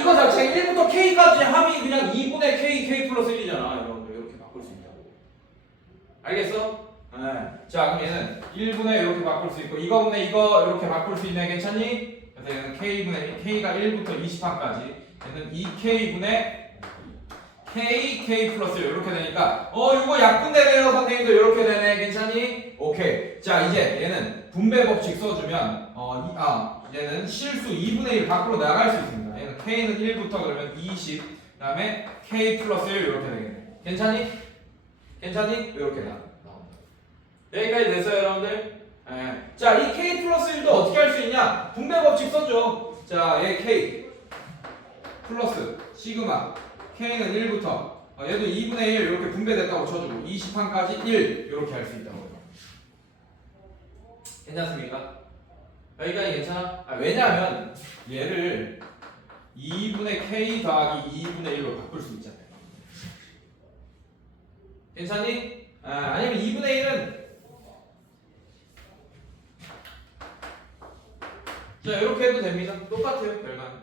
이거 자체가 1부터 K까지 함이 그냥 2분의 K 플러스 1이잖아 여러분들. 이렇게 바꿀 수 있다고. 알겠어? 자 그럼 얘는 1분의 이렇게 바꿀 수 있고 이거분의 이거 이렇게 바꿀 수 있네. 괜찮니? 그래서 얘는 K분의 K가 1부터 20판까지 얘는 2K분의 K 플러스 1 이렇게 되니까 이거 약분되네요 선생님도 이렇게 되네. 괜찮니? 오케이. 자 이제 얘는 분배 법칙 써주면 얘는 실수 2분의 1 밖으로 나갈 수 있습니다. 얘는 K는 1부터 그러면 20 그 다음에 K 플러스 1 이렇게 되겠네. 괜찮니? 이렇게 나온다. 여기까지 됐어요 여러분들? 자 이 K 플러스 1도 어떻게 할 수 있냐? 분배 법칙 써줘. 자 얘 K 플러스 시그마 K는 1부터 얘도 2분의 1 이렇게 분배됐다고 쳐주고 20판까지 1 이렇게 할 수 있다고. 괜찮습니까? 여기까지 괜찮아? 왜냐하면 얘를 2분의 K 더하기 2분의 1로 바꿀 수 있잖아요. 괜찮니? 아니면 2분의 1은 자 이렇게 해도 됩니다. 똑같아요 결과는.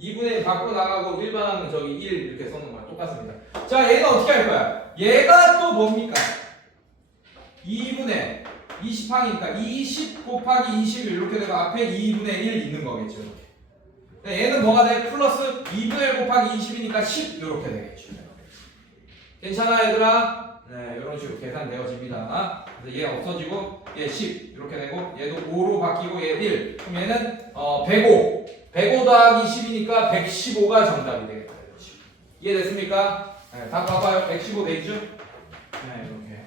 2분의 1 밖으로 나가고 일반항은 저기 1 이렇게 써놓은 거랑 똑같습니다. 자 얘는 어떻게 할 거야? 얘가 또 뭡니까? 2분의 20항이니까 20 곱하기 21 이렇게 되고 앞에 2분의 1 있는 거겠죠 이렇게. 얘는 뭐가 돼? 플러스 2분의 1 곱하기 20이니까 10 이렇게 되겠죠. 괜찮아 얘들아? 네 이런 식으로 계산되어집니다. 그래서 얘 없어지고 얘 10 이렇게 되고 얘도 5로 바뀌고 얘 1 그럼 얘는 105 105 더하기 10이니까 115가 정답이 되겠다. 이해됐습니까? 네, 다 봐봐요. 115 되죠? 네, 이렇게.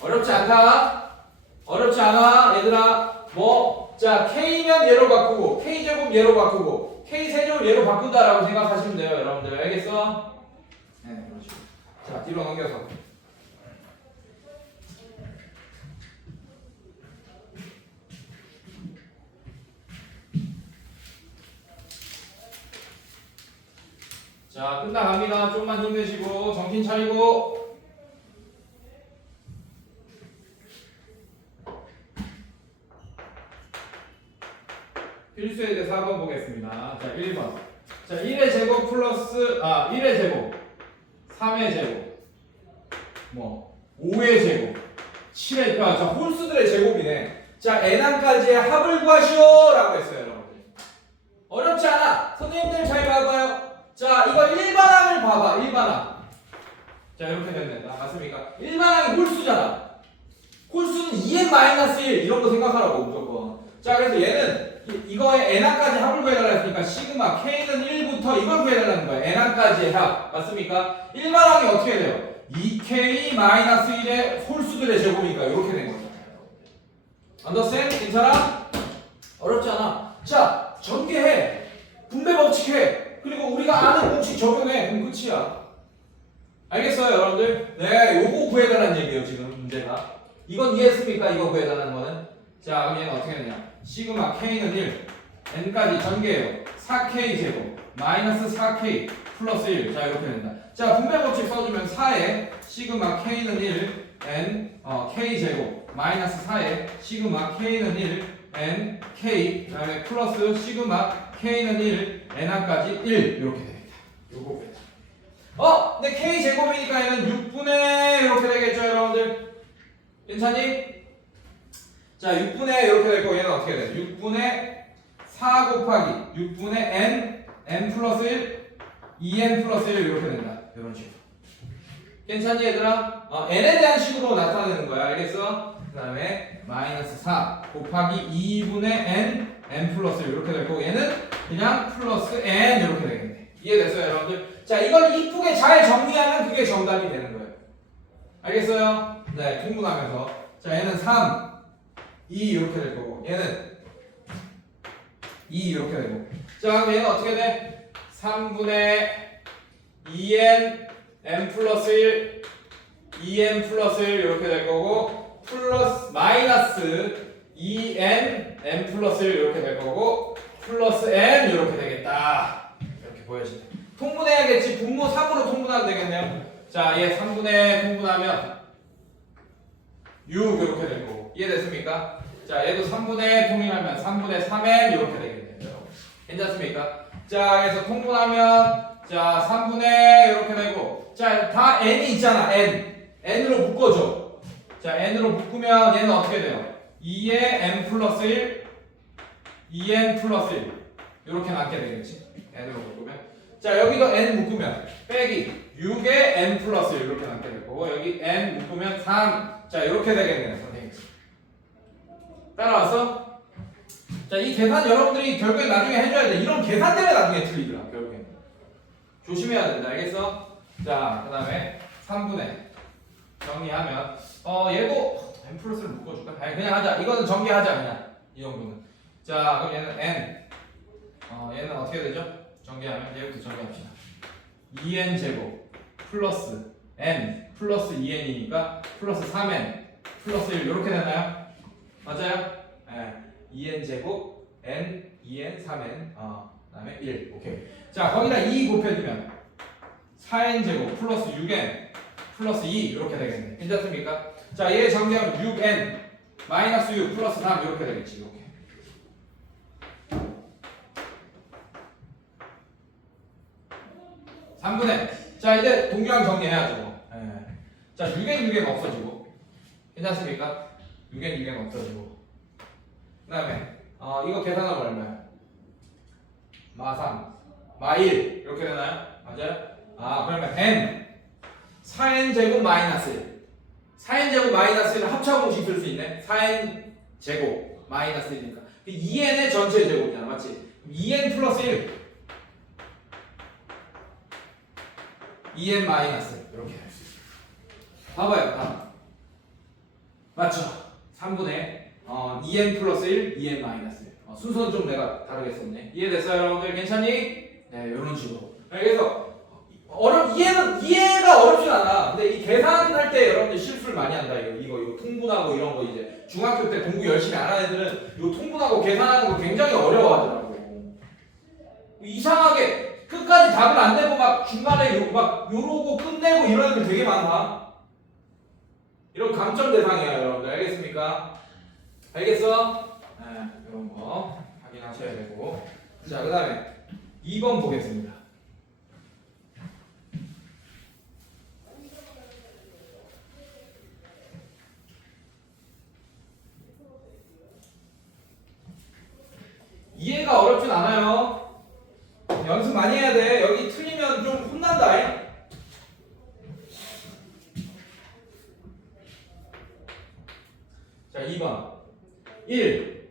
어렵지 않다. 어렵지 않아, 얘들아. 뭐, 자, K면 얘로 바꾸고, K제곱 얘로 바꾸고, K세제곱 얘로 바꾼다라고 생각하시면 돼요, 여러분들. 알겠어? 네, 그렇죠. 자, 뒤로 넘겨서. 자, 끝나갑니다. 좀만 힘내시고, 정신 차리고. 필수에 대해 4번 보겠습니다. 자, 1번. 자, 1의 제곱 플러스, 1의 제곱, 3의 제곱, 뭐, 5의 제곱, 7의, 자, 홀수들의 제곱이네. 자, n항까지의 합을 구하시오! 라고 했어요, 여러분들. 어렵지 않아. 선생님들 잘 봐봐요. 자, 이거 일반항을 봐봐, 일반항. 자, 이렇게 되면 된다. 맞습니까? 일반항이 홀수잖아. 홀수는 2n-1 이런 거 생각하라고, 무조건. 자, 그래서 얘는 이거의 n항까지 합을 구해달라 했으니까 시그마 k는 1부터 이걸 구해달라는 거야. n항까지의 합. 맞습니까? 일반항이 어떻게 돼요? 2k-1의 홀수들의 제곱이니까 이렇게 된 거죠. understand? 괜찮아? 어렵지 않아. 자, 전개해. 분배 법칙 해. 그리고 우리가 아는 공식 적용해. 그럼 끝이야. 알겠어요, 여러분들? 네, 요거 구해달라는 얘기예요, 지금 문제가. 이건 이해했습니까? 이거 구해달라는 거는. 자, 그럼 얘는 어떻게 되냐? 시그마 k는 1, n까지 전개해요. 4k 제곱 마이너스 4k 플러스 1. 자, 이렇게 된다. 자, 분배 법칙 써주면 4에 시그마 k는 1, n k 제곱 마이너스 4에 시그마 k는 1, n k 그다음에 플러스 시그마 k는 1, n항까지 1 이렇게 되겠다. 요거 구해라. 근데 k 제곱이니까 얘는 6분의 이렇게 되겠죠, 여러분들? 괜찮니? 자, 6분의 이렇게 될 거고 얘는 어떻게 돼? 6분의 4 곱하기 6분의 n 플러스 1, 2n 플러스 1 이렇게 된다. 이런 식으로. 괜찮니, 얘들아? n에 대한 식으로 나타내는 거야. 알겠어? 그 다음에 마이너스 4 곱하기 2분의 n 플러스 1 이렇게 될 거고 얘는 그냥 플러스 n 이렇게 되겠네. 이해됐어요, 여러분들? 자, 이걸 이쁘게 잘 정리하면 그게 정답이 되는 거예요. 알겠어요? 네, 통분하면서. 자, 얘는 3, 2 이렇게 될 거고 얘는 2 이렇게 되고. 자, 그럼 얘는 어떻게 돼? 3분의 2n n 플러스 1 2n 플러스 1 이렇게 될 거고 플러스 마이너스 2n n 플러스 1 이렇게 될 거고 플러스 n 이렇게 되겠다. 이렇게 보여지네. 통분해야겠지. 분모 3으로 통분하면 되겠네요. 자, 얘 3분의 통분하면 6 이렇게 될 거고. 이해됐습니까? 자, 얘도 3분의 통일하면 3분의 3n 이렇게 되겠네요. 괜찮습니까? 자, 그래서 통분하면 자, 3분의 이렇게 되고 자, 다 n이 있잖아. n으로 묶어줘. 자, n으로 묶으면 얘는 어떻게 돼요? 2의 n 플러스 1 2n 플러스 1 이렇게 남게 되겠지. n으로 묶으면 자, 여기도 n 묶으면 빼기 6의 n 플러스 1 이렇게 남게 될 거고 여기 n 묶으면 3 자, 이렇게 되겠네요, 선생님. 따라왔어? 자, 이 계산 여러분들이 결국엔 나중에 해줘야 돼. 이런 계산 때문에 나중에 틀리더라, 결국엔. 조심해야 된다, 알겠어? 자, 그 다음에 3분의 정리하면 얘도 n 플러스를 묶어줄까? 아니, 그냥 하자. 이거는 정리하자, 그냥. 이 정도는. 자, 그럼 얘는 n 얘는 어떻게 되죠? 정리하면 얘부터 정리합시다. 2n 제곱 플러스 n 플러스 2n이니까 플러스 3n 플러스 1 이렇게 되나요? 맞아요? 네. 2n 제곱 n 2n 3n 그다음에 1 오케이. 자, 거기다 2 곱해주면 4n 제곱 플러스 6n 플러스 2 이렇게 되겠네. 괜찮습니까? 자, 얘 정리하면 6n 마이너스 6 플러스 3 이렇게 되겠지. 이렇게. 자, 이제 동규항 정리해야죠. 네. 자, 6n 없어지고 괜찮습니까? 6n 없어지고 그 다음에 이거 계산하면 얼마야? 마3 마1 이렇게 되나요? 맞아요? 그러면 n 4n 제곱 마이너스 1 4n 제곱 마이너스 1은 합차공식 쓸 수 있네. 4n 제곱 마이너스 1이니까 2n의 전체 제곱이잖아, 맞지? 2n 플러스 1 2n 마이너스 이렇게 할 수 있어요. 봐봐요. 다음. 맞죠? 3분의 2n 플러스 1 2n 마이너스 1 순서는 좀 내가 다르게 썼네. 이해됐어요 여러분들? 괜찮니? 네 이런 식으로. 그래서 이해가 어렵진 않아. 근데 이 계산할 때 여러분들 실수를 많이 한다. 이거 통분하고 이런 거 이제 중학교 때 공부 열심히 안 하는 애들은 이거 통분하고 계산하는 거 굉장히 어려워하더라고. 이상하게 끝까지 답을 안 내고 막 중간에 막 요러고 끝내고 이런 애들 되게 많아. 이런 감점 대상이야 여러분들. 알겠습니까? 알겠어? 네, 이런 거 확인하셔야 되고. 자, 그 다음에 2번 보겠습니다. 이해가 어렵진 않아요. 연습 많이 해야 돼. 여기 틀리면 좀 혼난다. 자, 2번 1.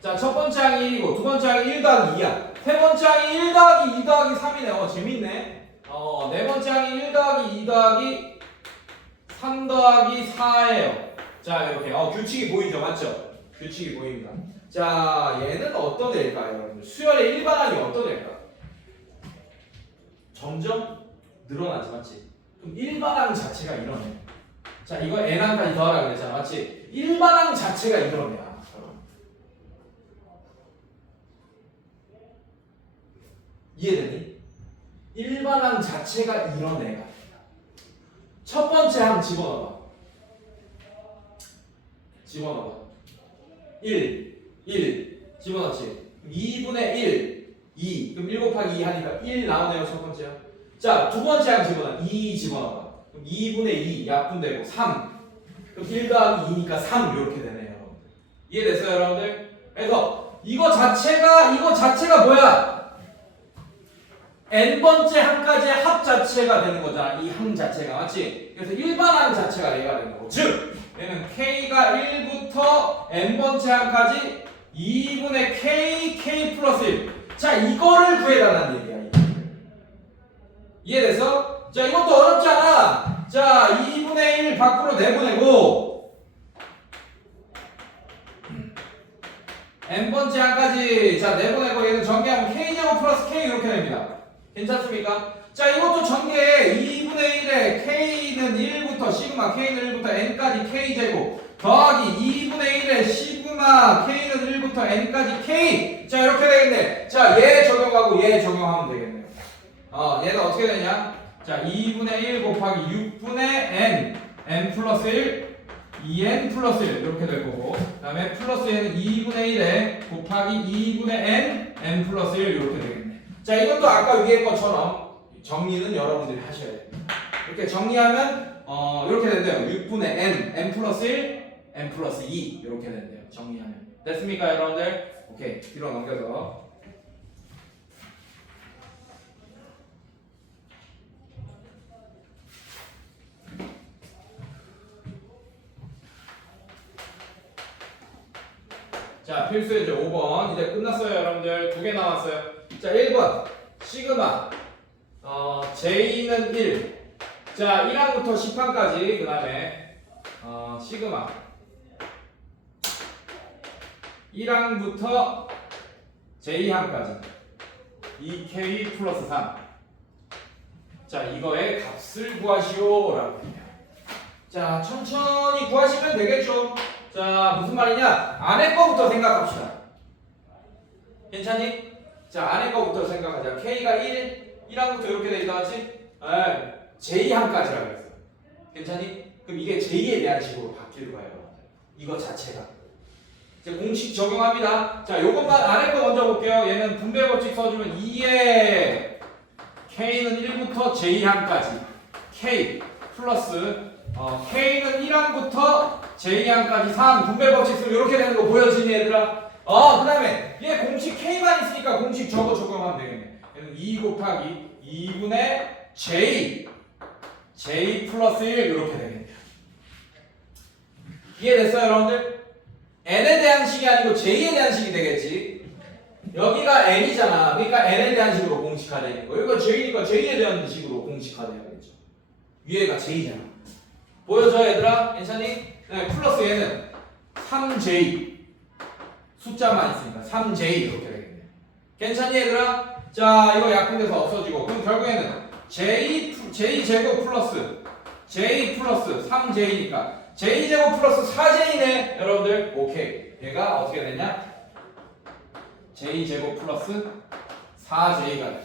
자, 첫 번째 항이 1이고 두 번째 항이 1 더하기 2야. 세 번째 항이 1 더하기 2 더하기 3이네. 재밌네. 네 번째 항이 1 더하기 2 더하기 3 더하기 4예요. 자, 이렇게 규칙이 보이죠? 맞죠? 규칙이 보입니다. 자, 얘는 어떤 애일까요, 여러분들? 수열의 일반항이 어떤 애일까? 점점 늘어나지, 맞지? 그럼 일반항 자체가 이런 애. 자, 이거 n항까지 더하라 그랬잖아, 맞지? 일반항 자체가 이런 애야. 이해되니? 일반항 자체가 이런 애가. 첫 번째 항 집어넣어봐. 집어넣어봐. 1 집어넣지. 2분의 1 2 그럼 1 곱하기 2 하니까 1 나오네요. 첫 번째요. 자, 두 번째 항 집어넣어. 2 집어넣어봐. 그럼 2분의 2 약분되고 3 그럼 1 더하기 2니까 3 이렇게 되네요. 이해됐어요 여러분들? 그래서 이거 자체가 뭐야? n번째 항까지의 합 자체가 되는 거잖아. 이 항 자체가. 맞지? 그래서 일반항 자체가 얘가 되는 거고. 즉 얘는 k가 1부터 n번째 항까지 2분의 k 플러스 1. 자, 이거를 구해달라는 얘기야. 이해돼서? 자, 이것도 어렵지 않아. 자, 2분의 1 밖으로 내보내고 n번째 항까지 자 내보내고 얘는 전개하면 k제곱 플러스 k 이렇게 됩니다. 괜찮습니까? 자, 이것도 전개 2분의 1에 k는 1부터 시그마 k는 1부터 n까지 k제곱 더하기 2분의 1에 시그마 k는 1부터 n까지 k. 자, 이렇게 되겠네. 자, 얘 적용하고 얘 적용하면 되겠네요. 얘는 어떻게 되냐? 자, 2분의 1 곱하기 6분의 n 플러스 1 2n 플러스 1 이렇게 될 거고, 그 다음에 플러스 얘는 2분의 1에 곱하기 2분의 n 플러스 1 이렇게 되겠네. 자, 이것도 아까 위에 것처럼 정리는 여러분들이 하셔야 돼요. 이렇게 정리하면 이렇게 된대요. 6분의 n 플러스 1 n 플러스 2 이렇게 된대요. 정리하면. 됐습니까 여러분들? 오케이, 뒤로 넘겨서 자, 필수예죠. 5번 이제 끝났어요 여러분들. 2개 나왔어요. 자, 1번 시그마 J는 1. 자, 1항부터 10항까지 그 다음에 시그마 1항부터 J항까지 2K 플러스 3. 자, 이거의 값을 구하시오 라고 해요. 자, 천천히 구하시면 되겠죠. 자, 무슨 말이냐? 안에 거부터 생각합시다. 괜찮니? 자, 안에 거부터 생각하자. K가 1항부터 이렇게 돼 있다, 맞지? J항까지라고 했어. 괜찮니? 그럼 이게 J에 대한 식으로 바뀔 거예요. 이거 자체가. 이제 공식 적용합니다. 자, 요것만 안에 거 먼저 볼게요. 얘는 분배 법칙 써주면 2에 K는 1부터 J항까지 K 플러스 K는 1항부터 J항까지 3 분배 법칙 쓰면 이렇게 되는 거 보여지니 얘들아? 그 다음에 얘 공식 K만 있으니까 공식 저거 적용하면 되겠네. 얘는 2 곱하기 2분의 J 플러스 1 이렇게 되겠네요. 이해됐어요 여러분들? N에 대한 식이 아니고 J에 대한 식이 되겠지. 여기가 n이잖아. 그러니까 n에 대한 식으로 공식화되는 거. 여기가 j니까 j에 대한 식으로 공식화돼야겠죠. 위에가 j잖아. 보여줘 얘들아? 괜찮니? 네, 플러스 얘는 3j 숫자만 있으니까 3j 이렇게 되겠네. 괜찮니 얘들아? 자 이거 약분돼서 없어지고 그럼 결국에는 j 제곱 플러스 j 플러스 3j니까 j 제곱 플러스 4j네 여러분들. 오케이. 얘가 어떻게 되냐? j 제곱 플러스 4j가 된다.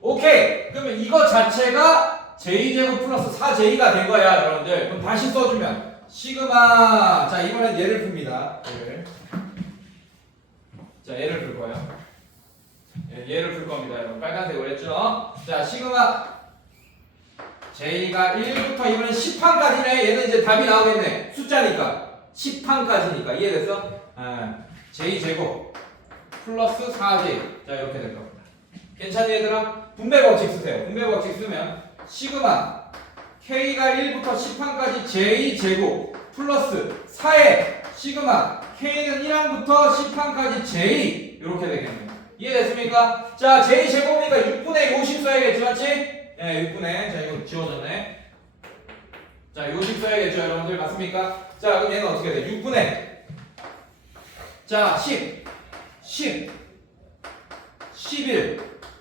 오케이. 그러면 이거 자체가 j 제곱 플러스 4j가 된 거야 여러분들. 그럼 다시 써주면 시그마. 자 이번엔 얘를 풉니다. 자 얘를 풀 거예요. 얘를 풀 겁니다 여러분. 빨간색으로 했죠. 자 시그마 j가 1부터 이번엔 10판까지네. 얘는 이제 답이 나오겠네. 숫자니까 10판까지니까 이해됐어? j 제곱 플러스 4j. 자 이렇게 될 겁니다. 괜찮니 얘들아? 분배 법칙 쓰세요. 분배 법칙 쓰면 시그마 k가 1부터 10판까지 j 제곱 플러스 4에 시그마 k는 1항부터 10항까지 j 이렇게 되겠네요. 이해됐습니까? 자 j 제곱이니까 6분의 50 써야겠죠, 맞지? 네, 6분의. 자 이거 지워졌네. 자 50 써야겠죠, 여러분들. 맞습니까? 자 그럼 얘는 어떻게 돼? 6분의 자 10 11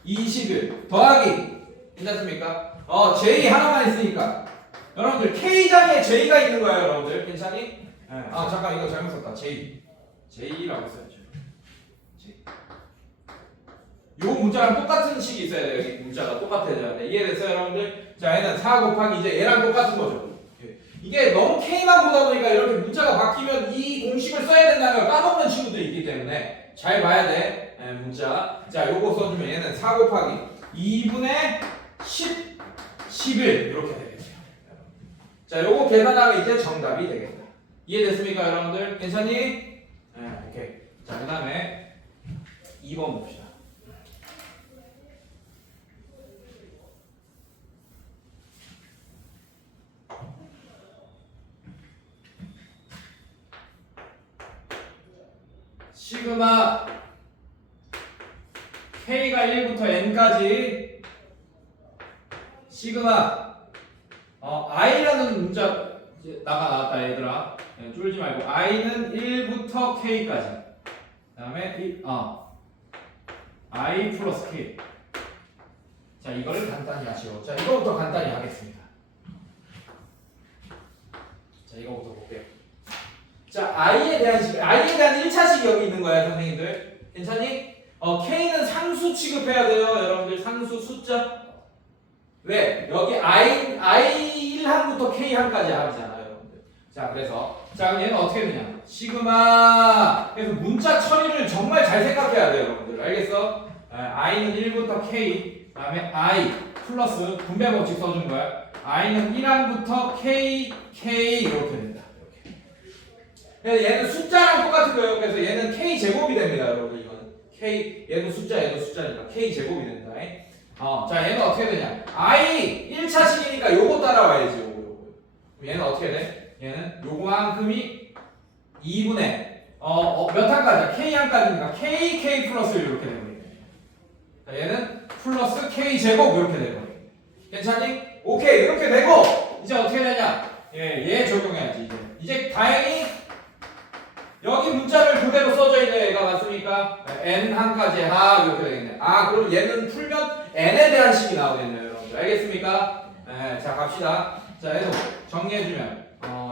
21 더하기 괜찮습니까? j 하나만 있으니까 여러분들 k장에 j가 있는 거예요 여러분들. 괜찮니? 아 잠깐 이거 잘못 썼다. j라고 써야죠. j. 요 문자랑 똑같은 식이 있어야 돼요. 여기 문자가 똑같아져야 돼. 이해됐어요 여러분들? 자 얘는 4 곱하기 이제 얘랑 똑같은 거죠. 이게 너무 k만 보다 보니까 이렇게 문자가 바뀌면 이 공식을 써야 된다는 걸 까먹는 친구들이 있기 때문에 잘 봐야 돼. 문자. 자 요거 써주면 얘는 4 곱하기 2분의 10 11 이렇게 되겠죠. 자 요거 계산하면 이제 정답이 되겠다. 이해됐습니까 여러분들? 괜찮니? 네, 오케이. 자 그 다음에 2번 봅시다. 시그마 k가 1부터 n까지 시그마 i라는 문자 이제 나왔다 얘들아. 쫄지 말고 i는 1부터 k까지. 그 다음에 i 플러스 k. 자 이거를 간단히 하시고 자 이거부터 간단히 하겠습니다. 자 이거부터 볼게요. 자 i에 대한 1차식이 여기 있는 거야 선생님들. 괜찮니? k는 상수 취급해야 돼요 여러분들. 상수 숫자. 왜? 여기 i 1항부터 k 항까지 합이잖아요 여러분들. 자 그래서 자 그럼 얘는 어떻게 되냐? 시그마. 그래서 문자 처리를 정말 잘 생각해야 돼요 여러분들. 알겠어? i는 1부터 k 그 다음에 i 플러스 분배 법칙 써준 거야. i는 1항부터 k 이렇게 된다. 이렇게. 얘는 숫자랑 똑같은 거예요. 그래서 얘는 k 제곱이 됩니다 여러분들. 이거는 k 얘도 숫자니까 k 제곱이 된다. 자 얘는 어떻게 되냐? i 1차식이니까 요거 따라와야지. 요거. 얘는 어떻게 돼? 얘는 요거만큼이 2분의 몇 항까지야? k항까지니까 k 플러스 1 이렇게 되는 거예요. 자 얘는 플러스 k 제곱 이렇게 되는 거예요. 괜찮니? 오케이 이렇게 되고 이제 어떻게 되냐? 얘 적용해야지. 이제 다행히 여기 문자를 그대로 써져 있는 애가 맞습니까? n 항까지 이렇게 되겠네. 그럼 얘는 풀면 n에 대한 식이 나오겠네요 여러분들. 알겠습니까? 자 갑시다. 자 얘도 정리해주면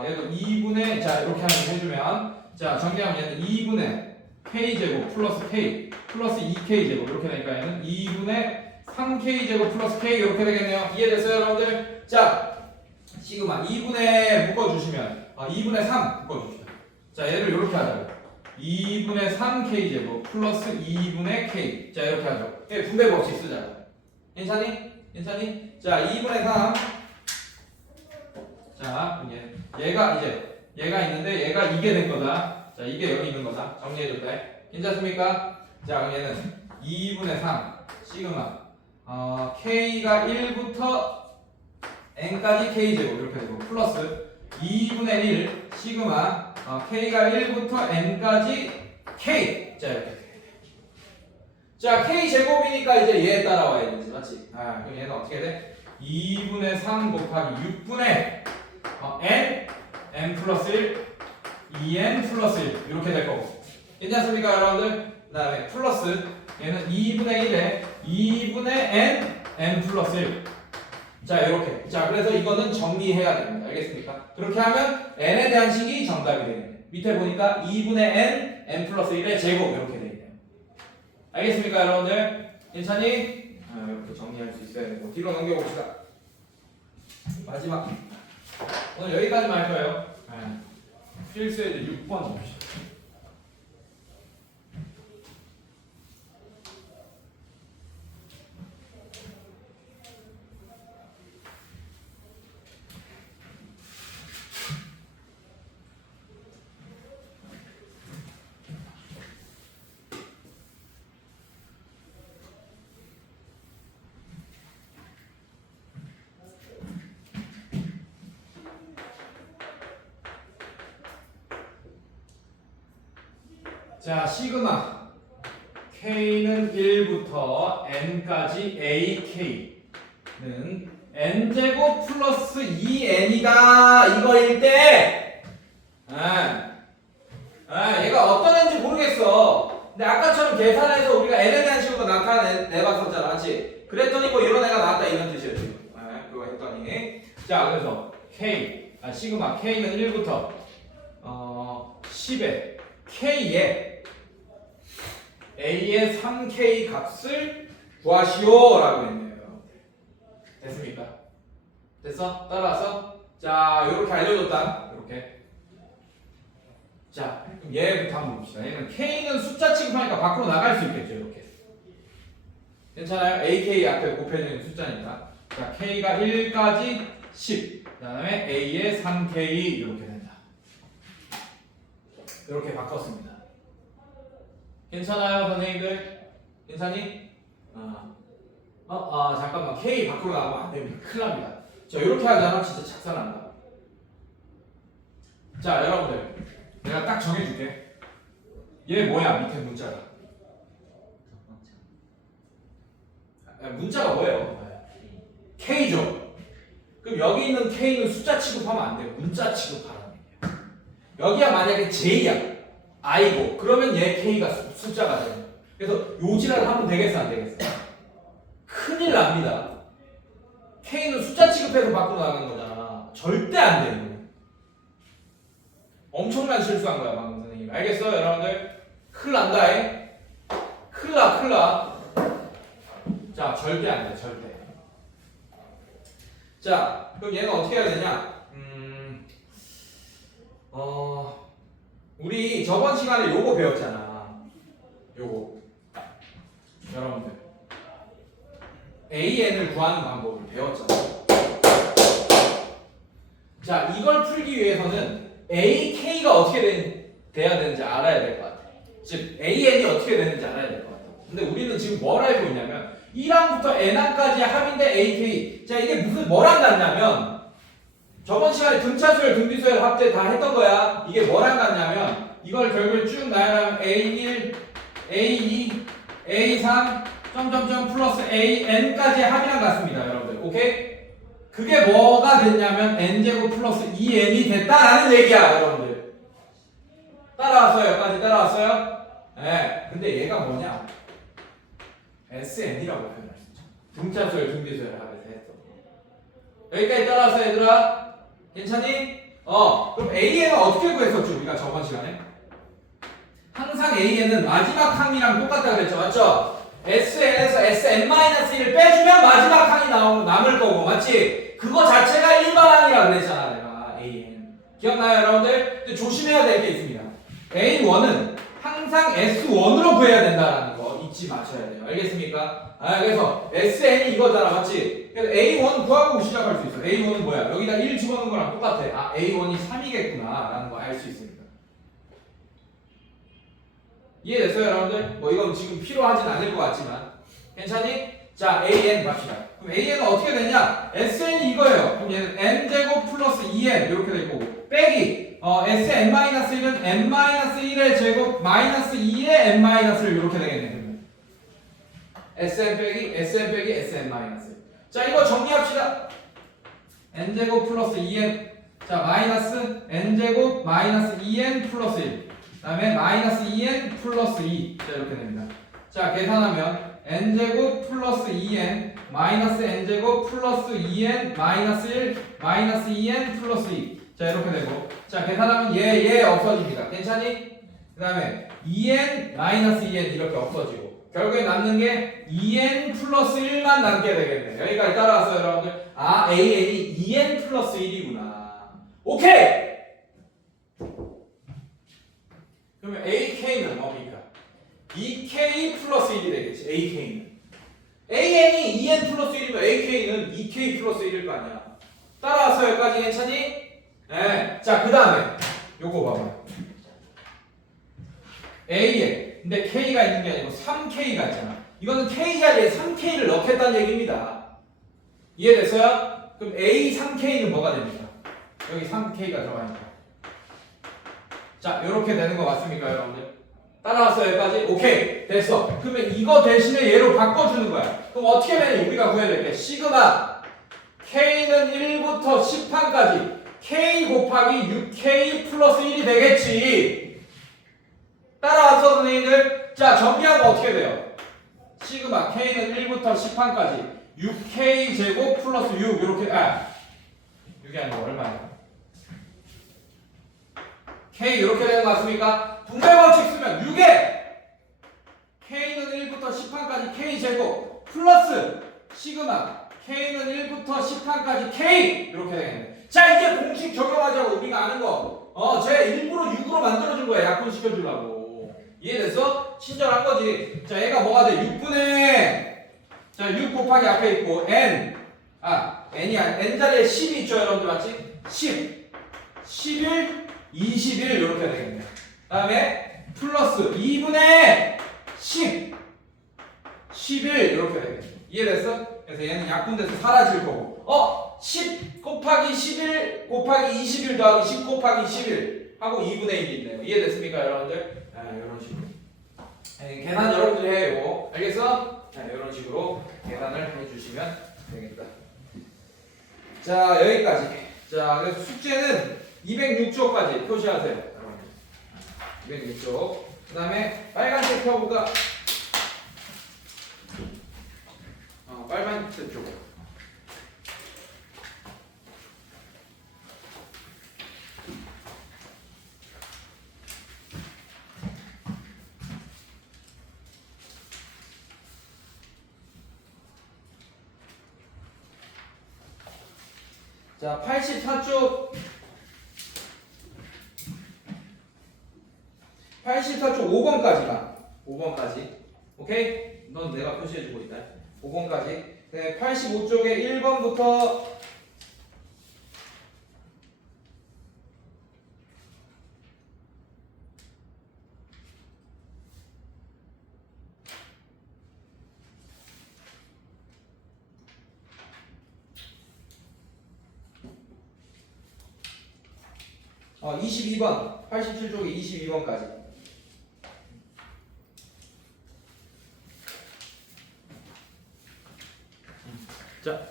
얘도 2분의 자 이렇게 하면 해주면 자 정리하면 얘는 2분의 k제곱 플러스 k 플러스 2k제곱 이렇게 되니까 얘는 2분의 3k제곱 플러스 k 이렇게 되겠네요. 이해됐어요 여러분들? 자 시그마 2분의 묶어주시면 2분의 3 묶어주시면 자 얘를 이렇게 하자고. 2분의 3k제곱 플러스 2분의 k. 자 이렇게 하죠. 분배 법칙 쓰자고. 괜찮니? 자 2분의 3. 자 얘가 있는데 얘가 이게 된 거다. 자 이게 여기 있는 거다. 정리해줄 때 괜찮습니까? 자 그럼 얘는 2분의 3 시그마 k가 1부터 n까지 k제곱 이렇게 되고 플러스 2분의 1 시그마 k가 1부터 n까지 k. 자 이렇게 자, K제곱이니까 이제 얘에 따라와야 되지, 맞지? 아, 그럼 얘는 어떻게 돼? 2분의 3 곱하기 6분의 n 플러스 1, 2n 플러스 1 이렇게 될 거고. 괜찮습니까, 여러분들? 그 다음에 플러스 얘는 2분의 1에 2분의 n 플러스 1. 자, 이렇게. 자, 그래서 이거는 정리해야 됩니다. 알겠습니까? 그렇게 하면 n에 대한 식이 정답이 되겠네요. 밑에 보니까 2분의 n 플러스 1의 제곱 이렇게 돼 있네요. 알겠습니까, 여러분들? 괜찮니? 아, 이렇게 정리할 수 있어야 되고 뒤로 넘겨봅시다. 마지막. 오늘 여기까지만 할 거예요. 필수에도 6번 봅시다. 자, 시그마 K는 1부터 N까지 AK는 N제곱 플러스 2N이다 이거일 때 얘가 어떤 N인지 모르겠어. 근데 아까처럼 계산해서 우리가 N에 대한 식으로 나타내봤었잖아, 맞지? 그랬더니 뭐 이런 애가 나왔다 이런 뜻이었지. 그거 했더니 자, 그래서 시그마 K는 1부터 10에 K에 A의 3K 값을 구하시오 라고 했네요. 됐습니까? 됐어? 따라와서 자, 요렇게 알려줬다. 요렇게. 자, 그럼 얘부터 한번 봅시다. 얘는 K는 숫자 취급하니까 밖으로 나갈 수 있겠죠. 이렇게. 괜찮아요? AK 앞에 곱해지는 숫자니까. 자, K가 1까지 10. 그 다음에 A의 3K 이렇게 된다. 이렇게 바꿨습니다. 괜찮아요, 선생님들? 괜찮니? 잠깐만. K 밖으로 나가면 안 됩니다. 큰일 납니다. 자, 이렇게 하잖아. 진짜 작살난다. 자, 여러분들. 내가 딱 정해줄게. 얘 뭐야, 밑에 문자가? 문자가 뭐예요? K죠? 그럼 여기 있는 K는 숫자 취급하면 안 돼요. 문자 취급하라는 얘기야. 여기야 만약에 J야. I고 그러면 얘 K가 숫자가 돼요. 그래서 요지랄 하면 되겠어 안 되겠어? 큰일 납니다. K는 숫자 취급해서 밖으로 나가는 거잖아. 절대 안 돼요. 엄청난 실수한 거야 방금 선생님. 알겠어요 여러분들? 큰일 난다. 큰일 나. 자, 절대 안 돼. 절대. 자, 그럼 얘는 어떻게 해야 되냐? 우리 저번 시간에 요거 배웠잖아. 요거. 여러분들. AN을 구하는 방법을 배웠잖아. 자, 이걸 풀기 위해서는 AK가 어떻게 돼야 되는지 알아야 될 것 같아. 즉, AN이 어떻게 되는지 알아야 될 것 같아. 근데 우리는 지금 뭘 알고 있냐면 1항부터 n항까지의 합인데 AK. 자, 이게 뭘 한다냐면 저번 시간에 등차수열, 등비수열 합제 다 했던 거야. 이게 뭘 한다냐면 이걸 결국에 쭉 나열하면 A1, A2, A3, 점점점 플러스 AN까지의 합이랑 같습니다. 여러분들. 오케이? 그게 뭐가 됐냐면 n제곱 플러스 2n이 됐다라는 얘기야. 여러분들. 따라왔어요? 여기까지 따라왔어요? 네. 근데 얘가 뭐냐? SN이라고 표현할 수 있죠. 등차수열, 등비수열 합에서 했어. 여기까지 따라왔어 얘들아? 괜찮니? 그럼 AN은 어떻게 구했었죠 우리가 저번 시간에? 항상 AN은 마지막 항이랑 똑같다 그랬죠, 맞죠? SN에서 SN-1을 빼주면 마지막 항이 남을 거고, 맞지? 그거 자체가 일반항이라 그랬잖아 내가. AN 기억나요 여러분들? 근데 조심해야 될 게 있습니다. A1은 항상 S1으로 구해야 된다라는 거 잊지 마셔야 돼요. 알겠습니까? 그래서 SN이 이거잖아, 맞지? 그래서 A1 구하고 시작할 수 있어. A1은 뭐야? 여기다 1 집어넣은 거랑 똑같아. A1이 3이겠구나 라는 거 알 수 있습니다. 이해됐어요 여러분들? 뭐 이건 지금 필요하진 않을 것 같지만 괜찮니? 자, AN 갑시다. 그럼 AN은 어떻게 되냐? SN이 이거예요. 그럼 얘는 N제곱 플러스 2N 이렇게 될 거고 빼기 SN-1은 N-1의 제곱 마이너스 2의 N-1을 이렇게 되겠네. Sn 빼기 Sn 빼기 Sn 마이너스 1. 자, 이거 정리합시다. n제곱 플러스 2n. 자, 마이너스 n제곱 마이너스 2n 플러스 1. 그 다음에 마이너스 2n 플러스 2. 자, 이렇게 됩니다. 자, 계산하면 n제곱 플러스 2n 마이너스 n제곱 플러스 2n 마이너스 1 마이너스 2n 플러스 2. 자, 이렇게 되고. 자, 계산하면 얘 없어집니다. 괜찮니? 그 다음에 2n 마이너스 2n 이렇게 없어지고. 결국에 남는 게 2n 플러스 1만 남게 되겠네요. 여기까지 따라왔어요, 여러분들. 아, an이 2n 플러스 1이구나. 오케이! 그러면 ak는 뭡니까? 2k 플러스 1이 되겠지, ak는. an이 2n 플러스 1이면 ak는 2k 플러스 1일 거 아니야. 따라와서 여기까지 괜찮니? 네. 자, 그 다음에 요거 봐봐요. a에 근데 k가 있는 게 아니고 3k가 있잖아. 이거는 k 자리에 3k를 넣겠다는 얘기입니다. 이해됐어요? 그럼 a 3k는 뭐가 됩니까? 여기 3k가 들어가니까. 자, 이렇게 되는 거 맞습니까, 여러분들? 따라왔어요, 여기까지? 오케이, 됐어. 그러면 이거 대신에 얘로 바꿔주는 거야. 그럼 어떻게 하면 우리가 구해야 될게? 시그마 k는 1부터 10판까지 k 곱하기 6k 플러스 1이 되겠지. 따라왔어, 선생님들? 자, 정리하면 어떻게 돼요? 시그마 k는 1부터 10판까지 6k 제곱 플러스 6 이렇게 6이 아니고 얼마야? k 이렇게 되는 거 맞습니까? 분배 법칙 쓰면 6에 k는 1부터 10판까지 k 제곱 플러스 시그마 k는 1부터 10판까지 k 이렇게 되겠네. 자, 이제 공식 적용하자고 우리가 아는 거. 제 일부러 6으로 만들어준 거야. 약분시켜주려고. 이해됐어? 친절한 거지. 자, 얘가 뭐가 돼? 6분의 자, 6 곱하기 앞에 있고 n이 n 자리에 10이 있죠, 여러분들 맞지? 10 11 21 이렇게 되겠네. 다음에 플러스 2분의 10 11 이렇게 되겠네. 이해됐어? 그래서 얘는 약분돼서 사라질 거고 10 곱하기 11 곱하기 21 더하기 10 곱하기 11 하고 2분의 1이 있네요. 이해됐습니까, 여러분들? 이런 식으로 계산 여러분들이 해요. 알겠어? 이런 식으로 계산을 해주시면 되겠다. 자, 여기까지. 자, 그래서 숙제는 206쪽까지 표시하세요, 여러분들. 206쪽. 그 다음에 빨간색 펴볼까? 빨간색 쪽. 자, 84쪽 5번까지가 5번까지. 오케이? 넌 내가 표시해주고 있다. 5번까지. 네, 85쪽에 1번부터 22번, 87쪽에 22번까지. 자,